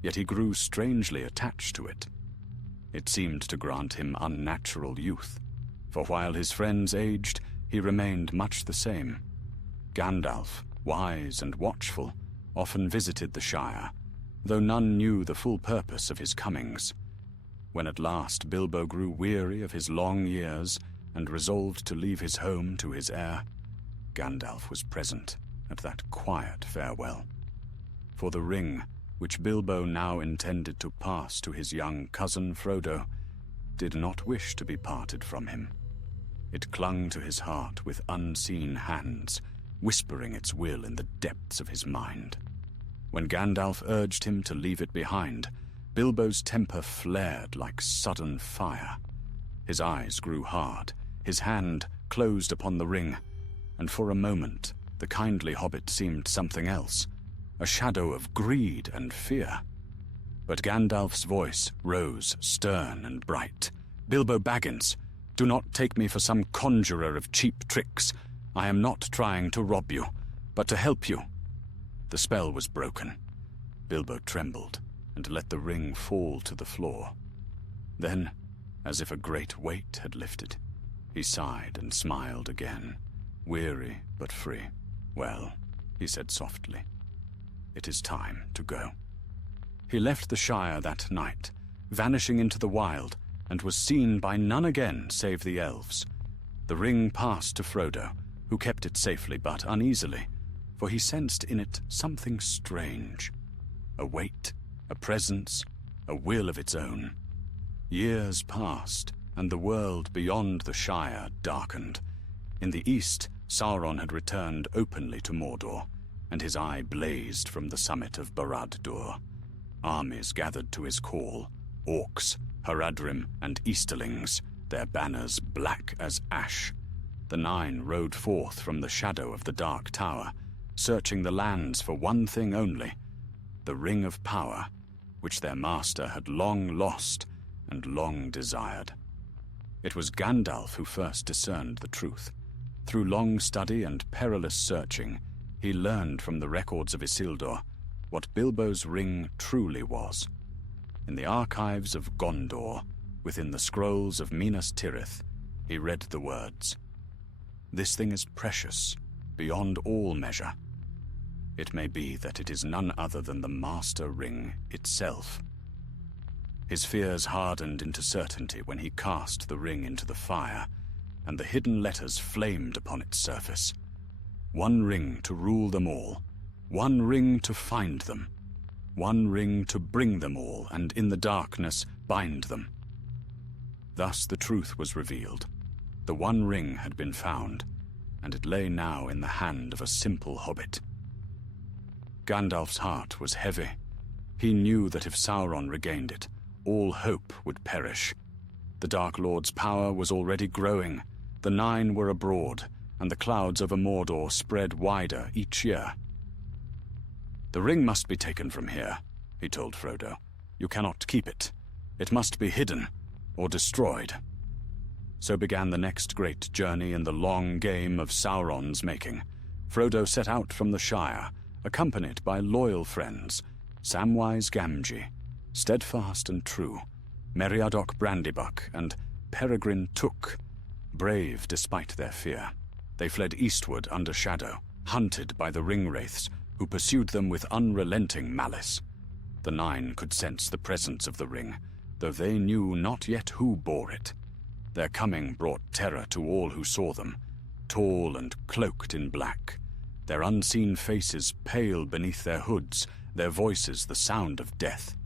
yet he grew strangely attached to it. It seemed to grant him unnatural youth, for while his friends aged, he remained much the same. Gandalf, wise and watchful, often visited the Shire, though none knew the full purpose of his comings. When at last Bilbo grew weary of his long years and resolved to leave his home to his heir, Gandalf was present at that quiet farewell. For the ring, which Bilbo now intended to pass to his young cousin Frodo, did not wish to be parted from him. It clung to his heart with unseen hands, whispering its will in the depths of his mind. When Gandalf urged him to leave it behind, Bilbo's temper flared like sudden fire. His eyes grew hard, his hand closed upon the ring, and for a moment the kindly hobbit seemed something else, a shadow of greed and fear. But Gandalf's voice rose stern and bright. "Bilbo Baggins, do not take me for some conjurer of cheap tricks. I am not trying to rob you, but to help you." The spell was broken. Bilbo trembled and let the ring fall to the floor. Then, as if a great weight had lifted, he sighed and smiled again, weary but free. "Well," he said softly, "it is time to go." He left the Shire that night, vanishing into the wild, and was seen by none again save the elves. The ring passed to Frodo, who kept it safely but uneasily, for he sensed in it something strange, a weight, a presence, a will of its own. Years passed, and the world beyond the Shire darkened. In the east, Sauron had returned openly to Mordor, and his eye blazed from the summit of Barad-dûr. Armies gathered to his call, orcs, Haradrim, and Easterlings, their banners black as ash. The Nine rode forth from the shadow of the Dark Tower, searching the lands for one thing only, the Ring of Power, which their master had long lost and long desired. It was Gandalf who first discerned the truth. Through long study and perilous searching, he learned from the records of Isildur what Bilbo's ring truly was. In the archives of Gondor, within the scrolls of Minas Tirith, he read the words, "This thing is precious, beyond all measure. It may be that it is none other than the Master Ring itself." His fears hardened into certainty when he cast the ring into the fire, and the hidden letters flamed upon its surface. One ring to rule them all, one ring to find them, one ring to bring them all, and in the darkness bind them. Thus the truth was revealed. The one ring had been found, and it lay now in the hand of a simple hobbit. Gandalf's heart was heavy. He knew that if Sauron regained it, all hope would perish. The Dark Lord's power was already growing. The Nine were abroad, and the clouds over Mordor spread wider each year. "The ring must be taken from here," he told Frodo. "You cannot keep it. It must be hidden, or destroyed." So began the next great journey in the long game of Sauron's making. Frodo set out from the Shire, accompanied by loyal friends, Samwise Gamgee, steadfast and true, Meriadoc Brandybuck, and Peregrine Took, brave despite their fear. They fled eastward under shadow, hunted by the ring-wraiths, who pursued them with unrelenting malice. The Nine could sense the presence of the ring, though they knew not yet who bore it. Their coming brought terror to all who saw them, tall and cloaked in black, their unseen faces pale beneath their hoods, their voices the sound of death.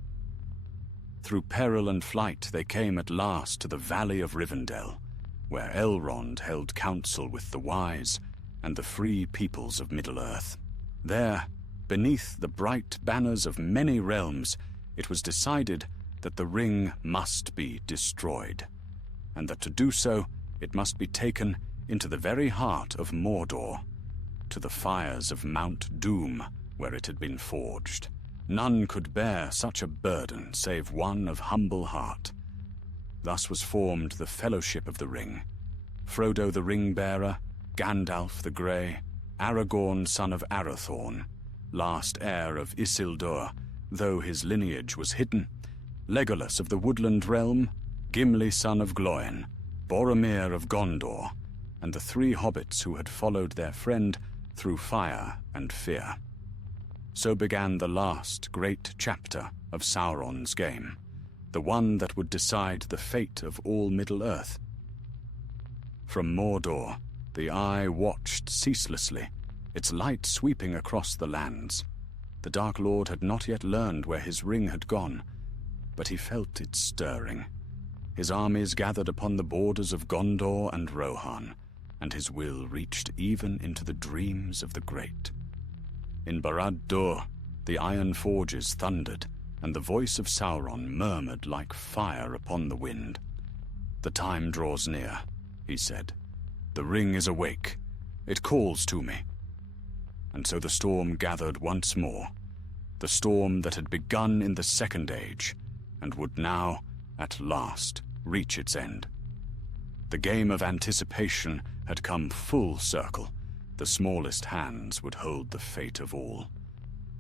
Through peril and flight they came at last to the Valley of Rivendell, where Elrond held council with the wise and the free peoples of Middle-earth. There, beneath the bright banners of many realms, it was decided that the ring must be destroyed, and that to do so it must be taken into the very heart of Mordor, to the fires of Mount Doom, where it had been forged. None could bear such a burden save one of humble heart. Thus was formed the Fellowship of the Ring. Frodo the Ring-bearer, Gandalf the Grey, Aragorn son of Arathorn, last heir of Isildur, though his lineage was hidden, Legolas of the Woodland Realm, Gimli son of Gloin, Boromir of Gondor, and the 3 hobbits who had followed their friend through fire and fear. So began the last great chapter of Sauron's game, the one that would decide the fate of all Middle-earth. From Mordor, the eye watched ceaselessly, its light sweeping across the lands. The Dark Lord had not yet learned where his ring had gone, but he felt it stirring. His armies gathered upon the borders of Gondor and Rohan, and his will reached even into the dreams of the great. In Barad-dûr, the iron forges thundered, and the voice of Sauron murmured like fire upon the wind. "The time draws near," he said. "The ring is awake. It calls to me." And so the storm gathered once more, the storm that had begun in the Second Age, and would now, at last, reach its end. The game of anticipation had come full circle. The smallest hands would hold the fate of all,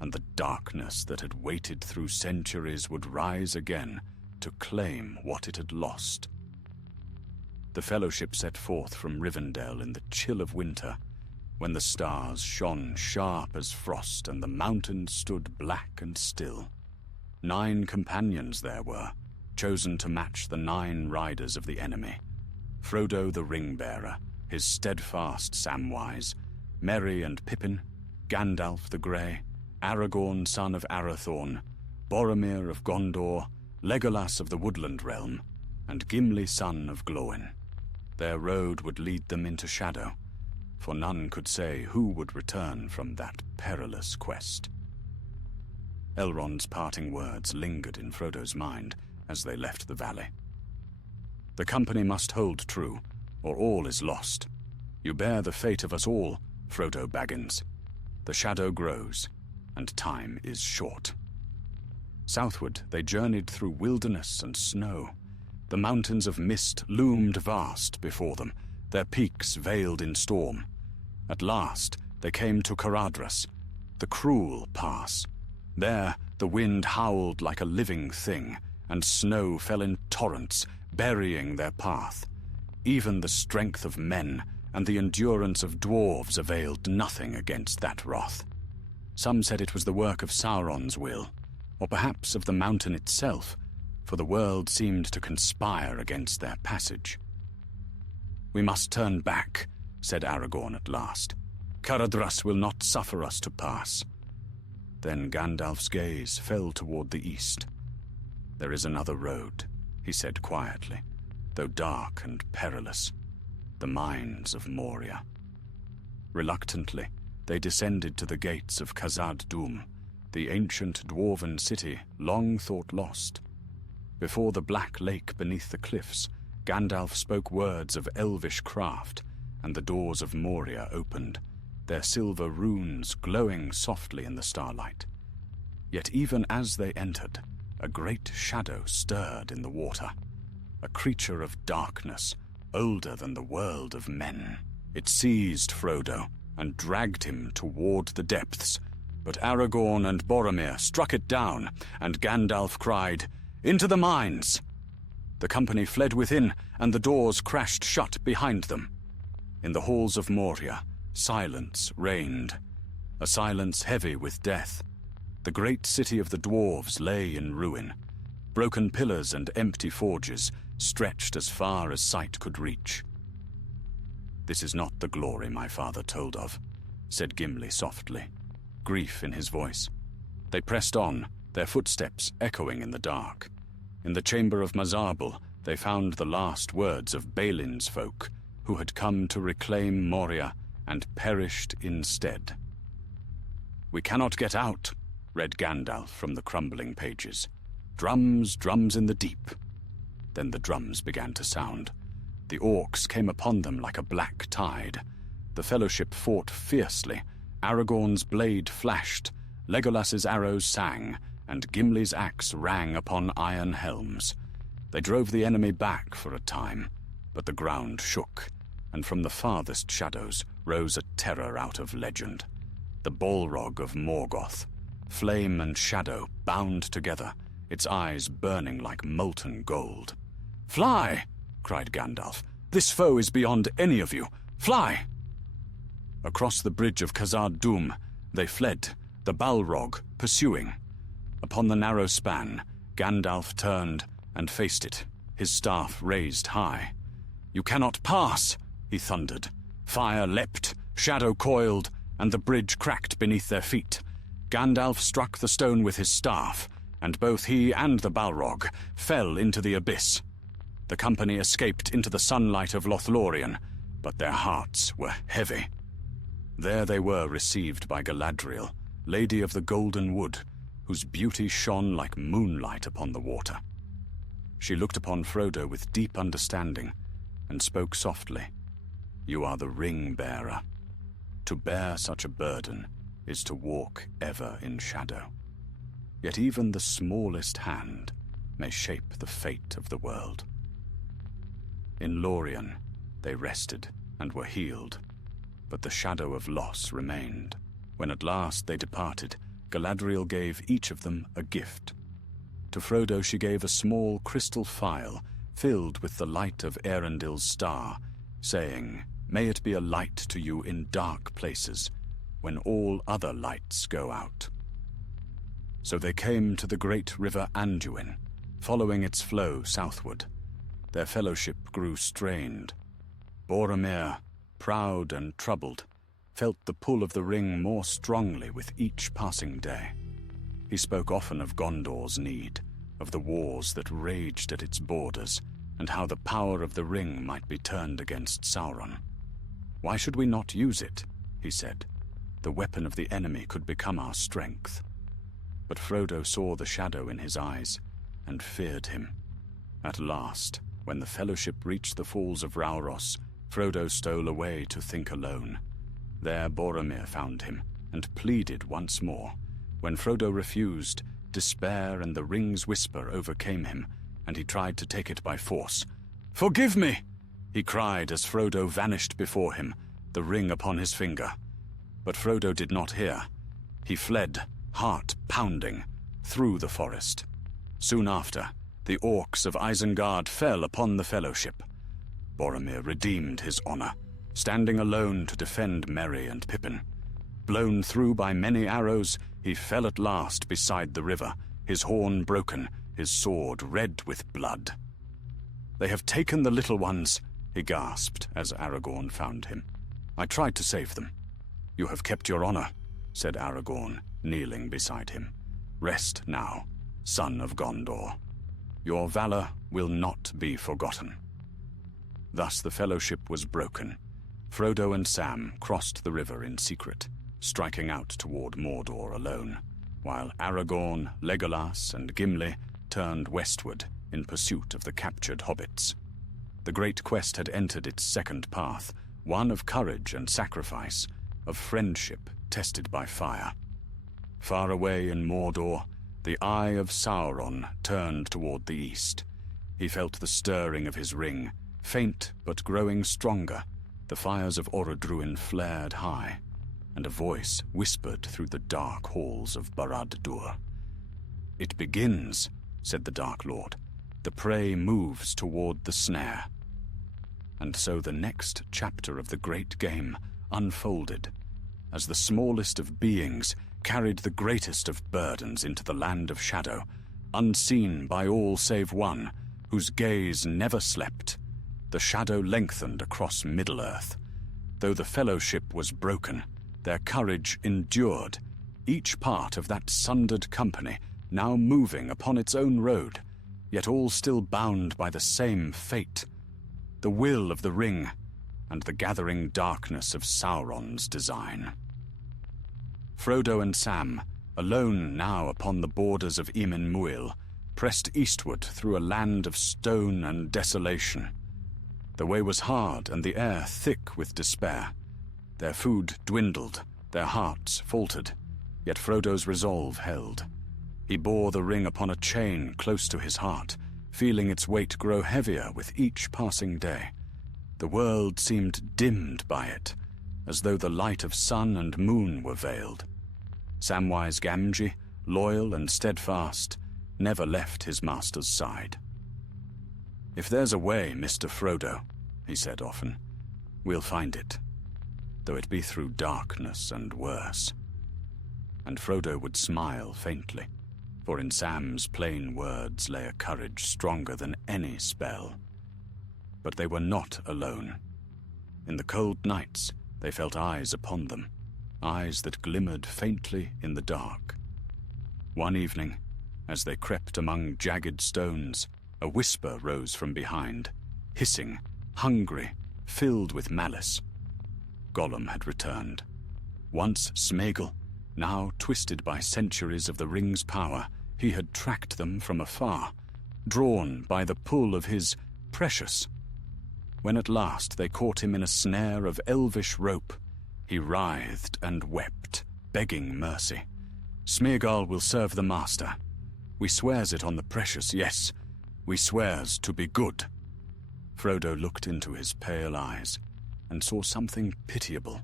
and the darkness that had waited through centuries would rise again to claim what it had lost. The Fellowship set forth from Rivendell in the chill of winter, when the stars shone sharp as frost and the mountains stood black and still. 9 companions there were, chosen to match the 9 riders of the enemy. Frodo the Ring-bearer, his steadfast Samwise, Merry and Pippin, Gandalf the Grey, Aragorn son of Arathorn, Boromir of Gondor, Legolas of the Woodland Realm, and Gimli son of Gloin. Their road would lead them into shadow, for none could say who would return from that perilous quest. Elrond's parting words lingered in Frodo's mind as they left the valley. "The company must hold true, or all is lost. You bear the fate of us all, Frodo Baggins. The shadow grows, and time is short." Southward they journeyed through wilderness and snow. The mountains of mist loomed vast before them, their peaks veiled in storm. At last they came to Caradhras, the cruel pass. There the wind howled like a living thing, and snow fell in torrents, burying their path. Even the strength of men and the endurance of dwarves availed nothing against that wrath. Some said it was the work of Sauron's will, or perhaps of the mountain itself, for the world seemed to conspire against their passage. "We must turn back," said Aragorn at last. "Caradhras will not suffer us to pass." Then Gandalf's gaze fell toward the east. "There is another road," he said quietly, though dark and perilous. "The mines of Moria." Reluctantly, they descended to the gates of Khazad-dûm, the ancient dwarven city long thought lost. Before the black lake beneath the cliffs, Gandalf spoke words of elvish craft, and the doors of Moria opened, their silver runes glowing softly in the starlight. Yet even as they entered, a great shadow stirred in the water, a creature of darkness, older than the world of men. It seized Frodo and dragged him toward the depths, but Aragorn and Boromir struck it down, and Gandalf cried, "Into the mines!" The company fled within, and the doors crashed shut behind them. In the halls of Moria, silence reigned, a silence heavy with death. The great city of the dwarves lay in ruin. Broken pillars and empty forges stretched as far as sight could reach. "This is not the glory my father told of," said Gimli softly, grief in his voice. They pressed on, their footsteps echoing in the dark. In the chamber of Mazarbul, they found the last words of Balin's folk, who had come to reclaim Moria and perished instead. "We cannot get out," read Gandalf from the crumbling pages. "Drums, drums in the deep." Then the drums began to sound. The orcs came upon them like a black tide. The Fellowship fought fiercely. Aragorn's blade flashed, Legolas's arrows sang, and Gimli's axe rang upon iron helms. They drove the enemy back for a time, but the ground shook, and from the farthest shadows rose a terror out of legend. The Balrog of Morgoth, flame and shadow bound together, its eyes burning like molten gold. "Fly!" cried Gandalf. "This foe is beyond any of you. Fly!" Across the bridge of Khazad-dûm they fled, the Balrog pursuing. Upon the narrow span, Gandalf turned and faced it, his staff raised high. "You cannot pass!" he thundered. Fire leapt, shadow coiled, and the bridge cracked beneath their feet. Gandalf struck the stone with his staff, and both he and the Balrog fell into the abyss. The company escaped into the sunlight of Lothlorien, but their hearts were heavy. There they were received by Galadriel, Lady of the Golden Wood, whose beauty shone like moonlight upon the water. She looked upon Frodo with deep understanding, and spoke softly. "You are the ring-bearer. To bear such a burden is to walk ever in shadow. Yet even the smallest hand may shape the fate of the world." In Lorien they rested and were healed, but the shadow of loss remained. When at last they departed, Galadriel gave each of them a gift. To Frodo she gave a small crystal phial filled with the light of Erendil's star, saying, "May it be a light to you in dark places, when all other lights go out." So they came to the great river Anduin, following its flow southward. Their fellowship grew strained. Boromir, proud and troubled, felt the pull of the ring more strongly with each passing day. He spoke often of Gondor's need, of the wars that raged at its borders, and how the power of the ring might be turned against Sauron. "Why should we not use it?" he said. "The weapon of the enemy could become our strength." But Frodo saw the shadow in his eyes, and feared him. At last, when the fellowship reached the falls of Rauros, Frodo stole away to think alone. There Boromir found him, and pleaded once more. When Frodo refused, despair and the ring's whisper overcame him, and he tried to take it by force. "Forgive me!" he cried as Frodo vanished before him, the ring upon his finger. But Frodo did not hear. He fled, heart pounding, through the forest. Soon after, the orcs of Isengard fell upon the fellowship. Boromir redeemed his honor, standing alone to defend Merry and Pippin. Blown through by many arrows, he fell at last beside the river, his horn broken, his sword red with blood. "They have taken the little ones," he gasped as Aragorn found him. "I tried to save them." "You have kept your honor," said Aragorn, kneeling beside him. "Rest now, son of Gondor. Your valor will not be forgotten." Thus the fellowship was broken. Frodo and Sam crossed the river in secret, striking out toward Mordor alone, while Aragorn, Legolas, and Gimli turned westward in pursuit of the captured hobbits. The great quest had entered its second path, one of courage and sacrifice, of friendship tested by fire. Far away in Mordor, the eye of Sauron turned toward the east. He felt the stirring of his ring, faint but growing stronger. The fires of Orodruin flared high, and a voice whispered through the dark halls of Barad-dûr. "It begins," said the Dark Lord. "The prey moves toward the snare." And so the next chapter of the great game unfolded, as the smallest of beings carried the greatest of burdens into the land of shadow, unseen by all save one, whose gaze never slept. The shadow lengthened across Middle-earth. Though the fellowship was broken, their courage endured, each part of that sundered company now moving upon its own road, yet all still bound by the same fate, the will of the ring and the gathering darkness of Sauron's design. Frodo and Sam, alone now upon the borders of Emin Muil, pressed eastward through a land of stone and desolation. The way was hard and the air thick with despair. Their food dwindled, their hearts faltered, yet Frodo's resolve held. He bore the ring upon a chain close to his heart, feeling its weight grow heavier with each passing day. The world seemed dimmed by it, as though the light of sun and moon were veiled. Samwise Gamgee, loyal and steadfast, never left his master's side. "If there's a way, Mr. Frodo," he said often, "we'll find it, though it be through darkness and worse." And Frodo would smile faintly, for in Sam's plain words lay a courage stronger than any spell. But they were not alone. In the cold nights, they felt eyes upon them, eyes that glimmered faintly in the dark. One evening, as they crept among jagged stones, a whisper rose from behind, hissing, hungry, filled with malice. Gollum had returned. Once Sméagol, now twisted by centuries of the ring's power, he had tracked them from afar, drawn by the pull of his precious. When at last they caught him in a snare of elvish rope, he writhed and wept, begging mercy. "Sméagol will serve the master. We swears it on the precious, yes, we swears to be good." Frodo looked into his pale eyes and saw something pitiable,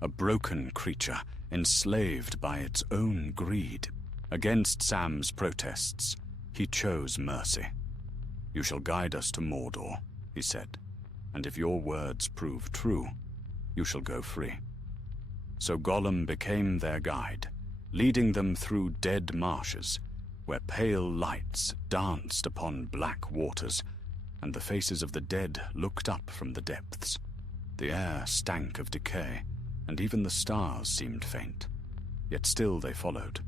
a broken creature enslaved by its own greed. Against Sam's protests, he chose mercy. "You shall guide us to Mordor," he said, "and if your words prove true, you shall go free." So Gollum became their guide, leading them through dead marshes, where pale lights danced upon black waters, and the faces of the dead looked up from the depths. The air stank of decay, and even the stars seemed faint. Yet still they followed,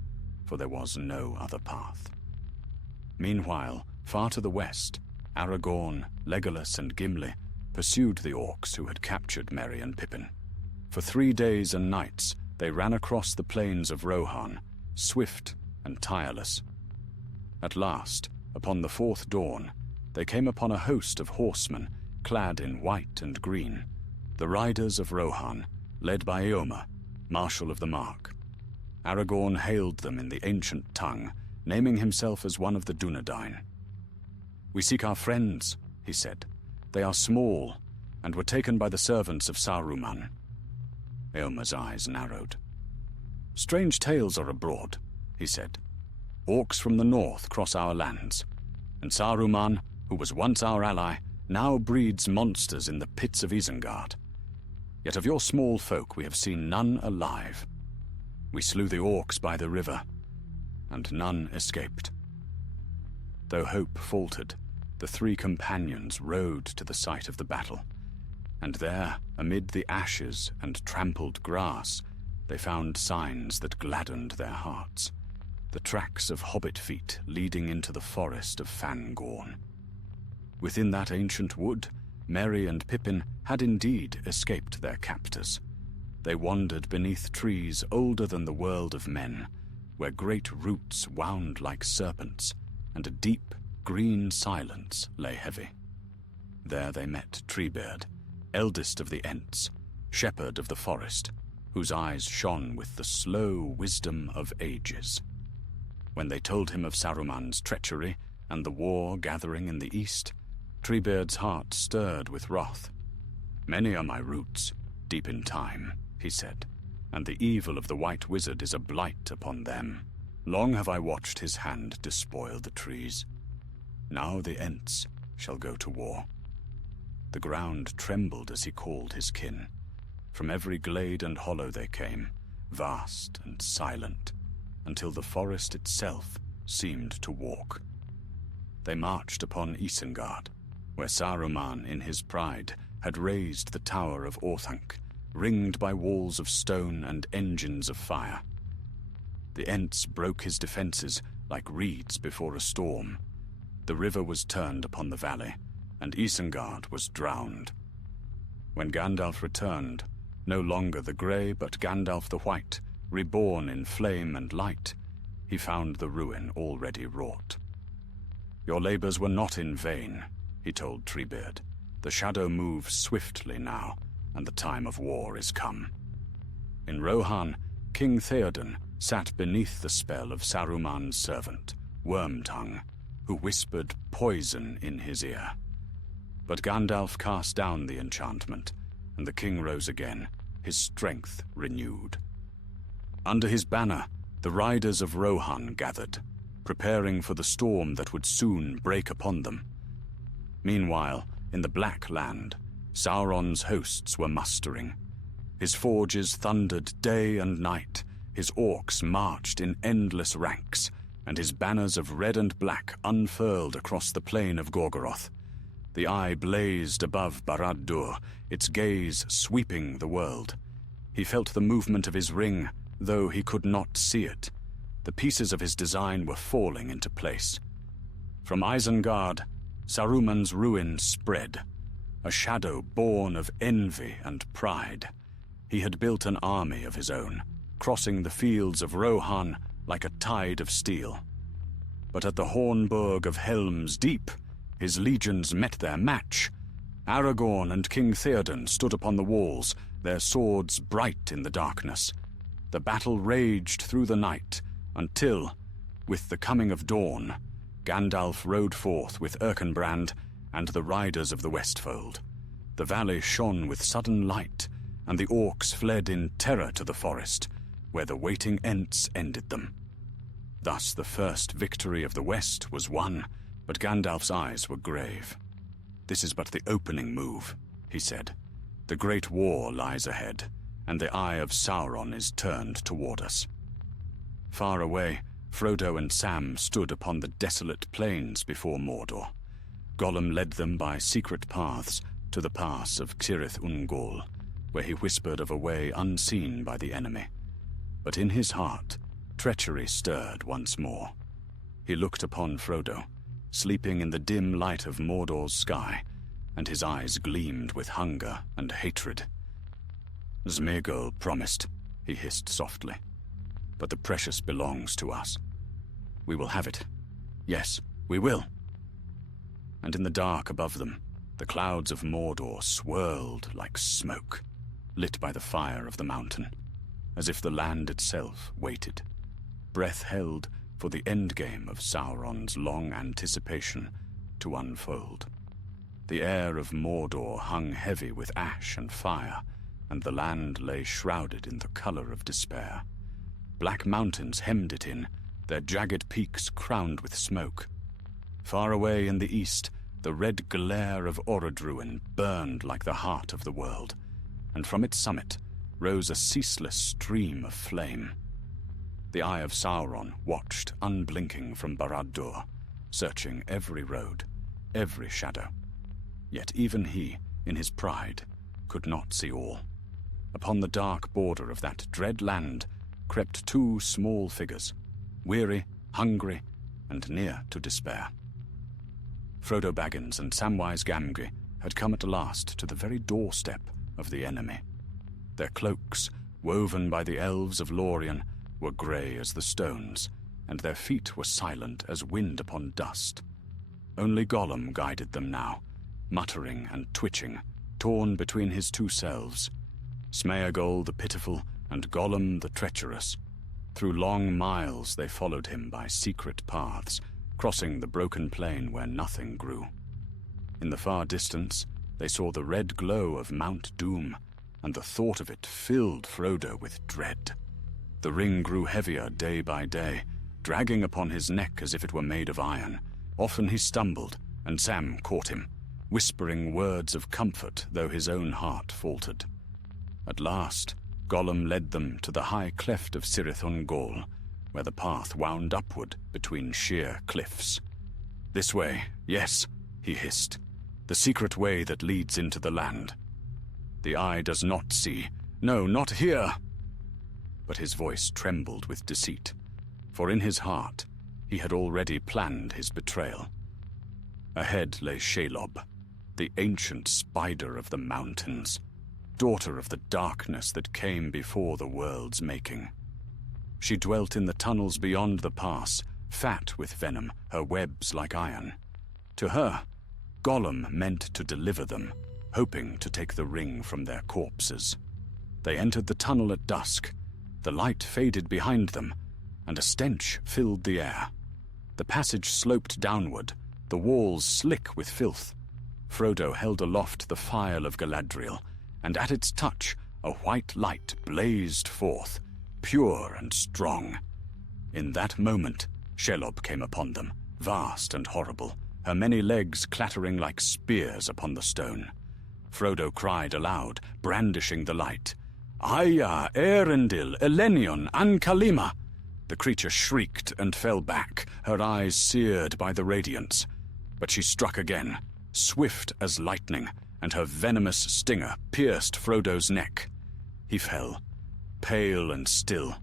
for there was no other path. Meanwhile, far to the west, Aragorn, Legolas, and Gimli pursued the orcs who had captured Merry and Pippin. For 3 days and nights they ran across the plains of Rohan, swift and tireless. At last, upon the 4th dawn, they came upon a host of horsemen clad in white and green, the riders of Rohan, led by Eomer, Marshal of the Mark. Aragorn hailed them in the ancient tongue, naming himself as one of the Dunedain. "We seek our friends," he said. "They are small, and were taken by the servants of Saruman." Eomer's eyes narrowed. "Strange tales are abroad," he said. "Orcs from the north cross our lands, and Saruman, who was once our ally, now breeds monsters in the pits of Isengard. Yet of your small folk we have seen none alive. We slew the orcs by the river, and none escaped." Though hope faltered, the 3 companions rode to the site of the battle, and there, amid the ashes and trampled grass, they found signs that gladdened their hearts, the tracks of hobbit feet leading into the forest of Fangorn. Within that ancient wood, Merry and Pippin had indeed escaped their captors. They wandered beneath trees older than the world of men, where great roots wound like serpents, and a deep, green silence lay heavy. There they met Treebeard, eldest of the Ents, shepherd of the forest, whose eyes shone with the slow wisdom of ages. When they told him of Saruman's treachery and the war gathering in the east, Treebeard's heart stirred with wrath. "Many are my roots, deep in time," he said, "and the evil of the White Wizard is a blight upon them. Long have I watched his hand despoil the trees. Now the Ents shall go to war." The ground trembled as he called his kin. From every glade and hollow they came, vast and silent, until the forest itself seemed to walk. They marched upon Isengard, where Saruman, in his pride, had raised the Tower of Orthanc, ringed by walls of stone and engines of fire. The Ents broke his defenses like reeds before a storm. The river was turned upon the valley, and Isengard was drowned. When Gandalf returned, no longer the grey but Gandalf the White, reborn in flame and light, he found the ruin already wrought. "Your labors were not in vain," he told Treebeard. "The shadow moves swiftly now, and the time of war is come." In Rohan, King Theoden sat beneath the spell of Saruman's servant, Wormtongue, who whispered poison in his ear. But Gandalf cast down the enchantment, and the king rose again, his strength renewed. Under his banner, the riders of Rohan gathered, preparing for the storm that would soon break upon them. Meanwhile, in the Black Land, Sauron's hosts were mustering. His forges thundered day and night, his orcs marched in endless ranks, and his banners of red and black unfurled across the plain of Gorgoroth. The eye blazed above Barad-dûr, its gaze sweeping the world. He felt the movement of his ring, though he could not see it. The pieces of his design were falling into place. From Isengard, Saruman's ruin spread, a shadow born of envy and pride. He had built an army of his own, crossing the fields of Rohan like a tide of steel. But at the Hornburg of Helm's Deep, his legions met their match. Aragorn and King Theoden stood upon the walls, their swords bright in the darkness. The battle raged through the night, until, with the coming of dawn, Gandalf rode forth with Erkenbrand and the riders of the Westfold. The valley shone with sudden light, and the orcs fled in terror to the forest, where the waiting Ents ended them. Thus the first victory of the West was won, but Gandalf's eyes were grave. "This is but the opening move," he said. "The great war lies ahead, and the eye of Sauron is turned toward us." Far away, Frodo and Sam stood upon the desolate plains before Mordor. Gollum led them by secret paths to the pass of Cirith Ungol, where he whispered of a way unseen by the enemy. But in his heart, treachery stirred once more. He looked upon Frodo, sleeping in the dim light of Mordor's sky, and his eyes gleamed with hunger and hatred. "Sméagol promised," he hissed softly, "but the precious belongs to us. We will have it. Yes, we will." And in the dark above them, the clouds of Mordor swirled like smoke, lit by the fire of the mountain, as if the land itself waited, breath held for the endgame of Sauron's long anticipation to unfold. The air of Mordor hung heavy with ash and fire, and the land lay shrouded in the color of despair. Black mountains hemmed it in, their jagged peaks crowned with smoke. Far away in the east, the red glare of Orodruin burned like the heart of the world, and from its summit rose a ceaseless stream of flame. The eye of Sauron watched unblinking from Barad-dûr, searching every road, every shadow. Yet even he, in his pride, could not see all. Upon the dark border of that dread land crept two small figures, weary, hungry, and near to despair. Frodo Baggins and Samwise Gamgee had come at last to the very doorstep of the enemy. Their cloaks, woven by the elves of Lorien, were grey as the stones, and their feet were silent as wind upon dust. Only Gollum guided them now, muttering and twitching, torn between his two selves. Sméagol the pitiful, and Gollum the treacherous. Through long miles they followed him by secret paths, crossing the broken plain where nothing grew. In the far distance, they saw the red glow of Mount Doom, and the thought of it filled Frodo with dread. The ring grew heavier day by day, dragging upon his neck as if it were made of iron. Often he stumbled, and Sam caught him, whispering words of comfort, though his own heart faltered. At last, Gollum led them to the high cleft of Cirith Ungol, where the path wound upward between sheer cliffs. "This way, yes," he hissed, "the secret way that leads into the land. The eye does not see. No, not here." But his voice trembled with deceit, for in his heart he had already planned his betrayal. Ahead lay Shelob, the ancient spider of the mountains, daughter of the darkness that came before the world's making. She dwelt in the tunnels beyond the pass, fat with venom, her webs like iron. To her, Gollum meant to deliver them, hoping to take the ring from their corpses. They entered the tunnel at dusk. The light faded behind them, and a stench filled the air. The passage sloped downward, the walls slick with filth. Frodo held aloft the phial of Galadriel, and at its touch a white light blazed forth, pure and strong. In that moment, Shelob came upon them, vast and horrible, her many legs clattering like spears upon the stone. Frodo cried aloud, brandishing the light. "Aya, Erendil, Elenion, Ankalima!" The creature shrieked and fell back, her eyes seared by the radiance. But she struck again, swift as lightning, and her venomous stinger pierced Frodo's neck. He fell, pale and still.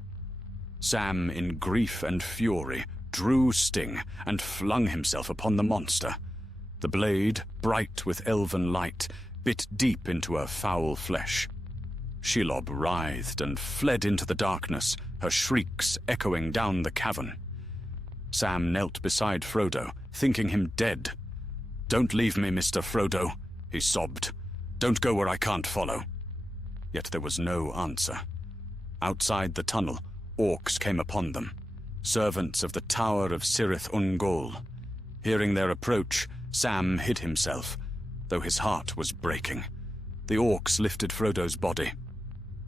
Sam, in grief and fury, drew Sting and flung himself upon the monster. The blade, bright with elven light, bit deep into her foul flesh. Shelob writhed and fled into the darkness, her shrieks echoing down the cavern. Sam knelt beside Frodo, thinking him dead. "Don't leave me, Mr. Frodo," he sobbed. "Don't go where I can't follow." Yet there was no answer. Outside the tunnel, orcs came upon them, servants of the Tower of Cirith Ungol. Hearing their approach, Sam hid himself, though his heart was breaking. The orcs lifted Frodo's body.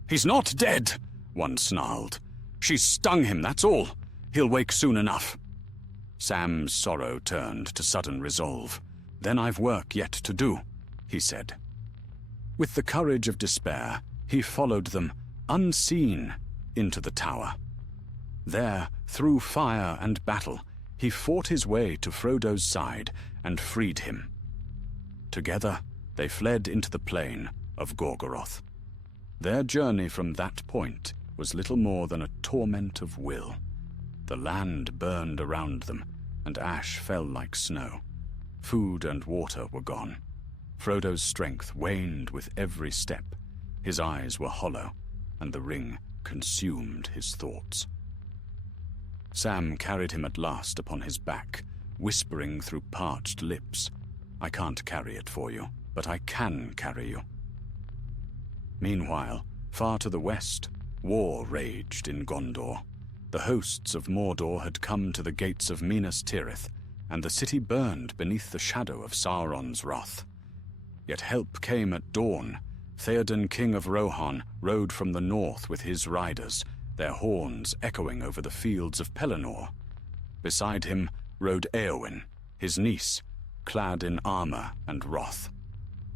"He's not dead," one snarled. "She's stung him, that's all. He'll wake soon enough." Sam's sorrow turned to sudden resolve. "Then I've work yet to do," he said. With the courage of despair, he followed them, unseen, into the tower. There, through fire and battle, he fought his way to Frodo's side and freed him. Together, they fled into the plain of Gorgoroth. Their journey from that point was little more than a torment of will. The land burned around them, and ash fell like snow. Food and water were gone. Frodo's strength waned with every step. His eyes were hollow, and the ring consumed his thoughts. Sam carried him at last upon his back, whispering through parched lips, "I can't carry it for you, but I can carry you." Meanwhile, far to the west, war raged in Gondor. The hosts of Mordor had come to the gates of Minas Tirith, and the city burned beneath the shadow of Sauron's wrath. Yet help came at dawn. Theoden, king of Rohan, rode from the north with his riders, their horns echoing over the fields of Pelennor. Beside him rode Éowyn, his niece, clad in armor and wrath.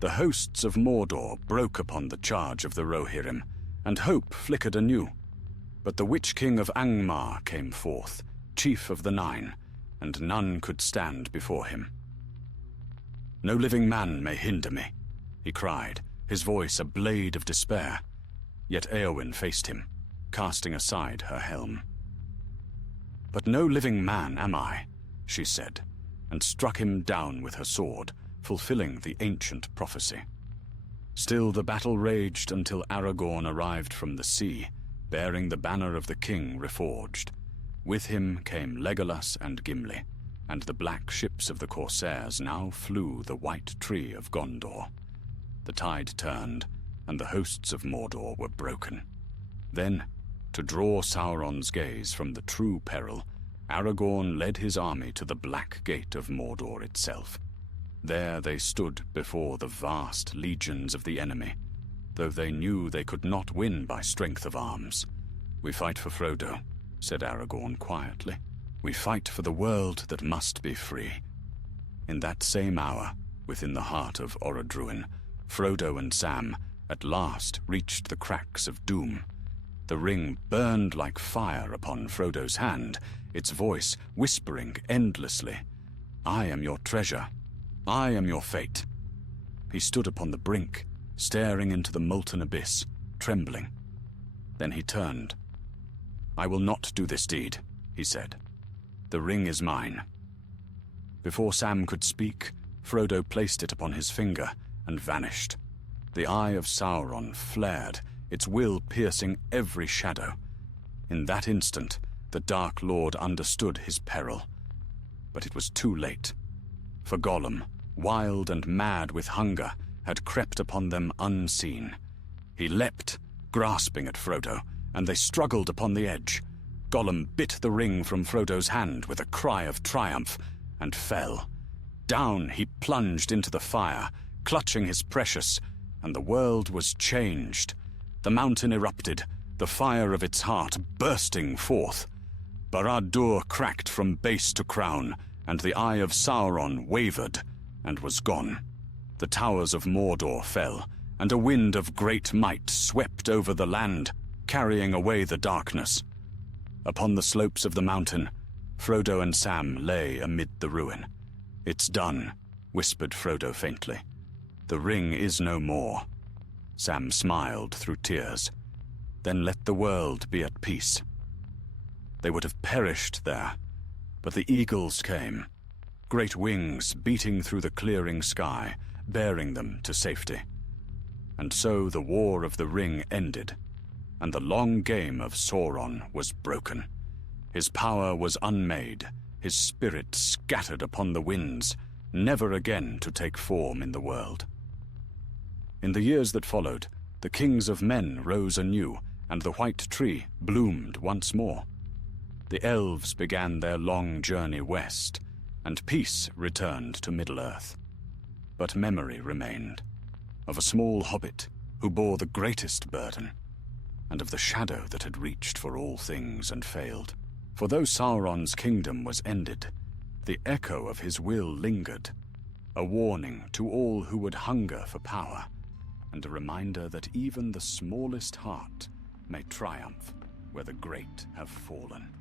The hosts of Mordor broke upon the charge of the Rohirrim, and hope flickered anew. But the Witch King of Angmar came forth, chief of the Nine, and none could stand before him. "No living man may hinder me," he cried, his voice a blade of despair. Yet Éowyn faced him, casting aside her helm. "But no living man am I," she said, and struck him down with her sword, fulfilling the ancient prophecy. Still the battle raged until Aragorn arrived from the sea, bearing the banner of the king reforged. With him came Legolas and Gimli, and the black ships of the corsairs now flew the white tree of Gondor. The tide turned, and the hosts of Mordor were broken. Then, to draw Sauron's gaze from the true peril, Aragorn led his army to the black gate of Mordor itself. There they stood before the vast legions of the enemy, though they knew they could not win by strength of arms. "We fight for Frodo," said Aragorn quietly. "We fight for the world that must be free." In that same hour, within the heart of Orodruin, Frodo and Sam at last reached the cracks of doom. The ring burned like fire upon Frodo's hand, its voice whispering endlessly, "I am your treasure. I am your fate." He stood upon the brink, staring into the molten abyss, trembling. Then he turned. "I will not do this deed," he said. "The ring is mine." Before Sam could speak, Frodo placed it upon his finger and vanished. The eye of Sauron flared, its will piercing every shadow. In that instant, the Dark Lord understood his peril. But it was too late. For Gollum, wild and mad with hunger, had crept upon them unseen. He leapt, grasping at Frodo, and they struggled upon the edge. Gollum bit the ring from Frodo's hand with a cry of triumph, and fell. Down he plunged into the fire, clutching his precious, and the world was changed. The mountain erupted, the fire of its heart bursting forth. Barad-dûr cracked from base to crown, and the eye of Sauron wavered and was gone. The towers of Mordor fell, and a wind of great might swept over the land, carrying away the darkness. Upon the slopes of the mountain, Frodo and Sam lay amid the ruin. "It's done," whispered Frodo faintly. "The ring is no more." Sam smiled through tears. "Then let the world be at peace." They would have perished there, but the eagles came, great wings beating through the clearing sky, bearing them to safety. And so the War of the Ring ended, and the long game of Sauron was broken. His power was unmade, his spirit scattered upon the winds, never again to take form in the world. In the years that followed, the kings of men rose anew, and the White Tree bloomed once more. The elves began their long journey west, and peace returned to Middle-earth. But memory remained, of a small hobbit who bore the greatest burden, and of the shadow that had reached for all things and failed. For though Sauron's kingdom was ended, the echo of his will lingered, a warning to all who would hunger for power, and a reminder that even the smallest heart may triumph where the great have fallen.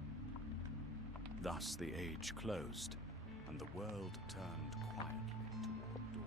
Thus the age closed, and the world turned quietly toward dawn.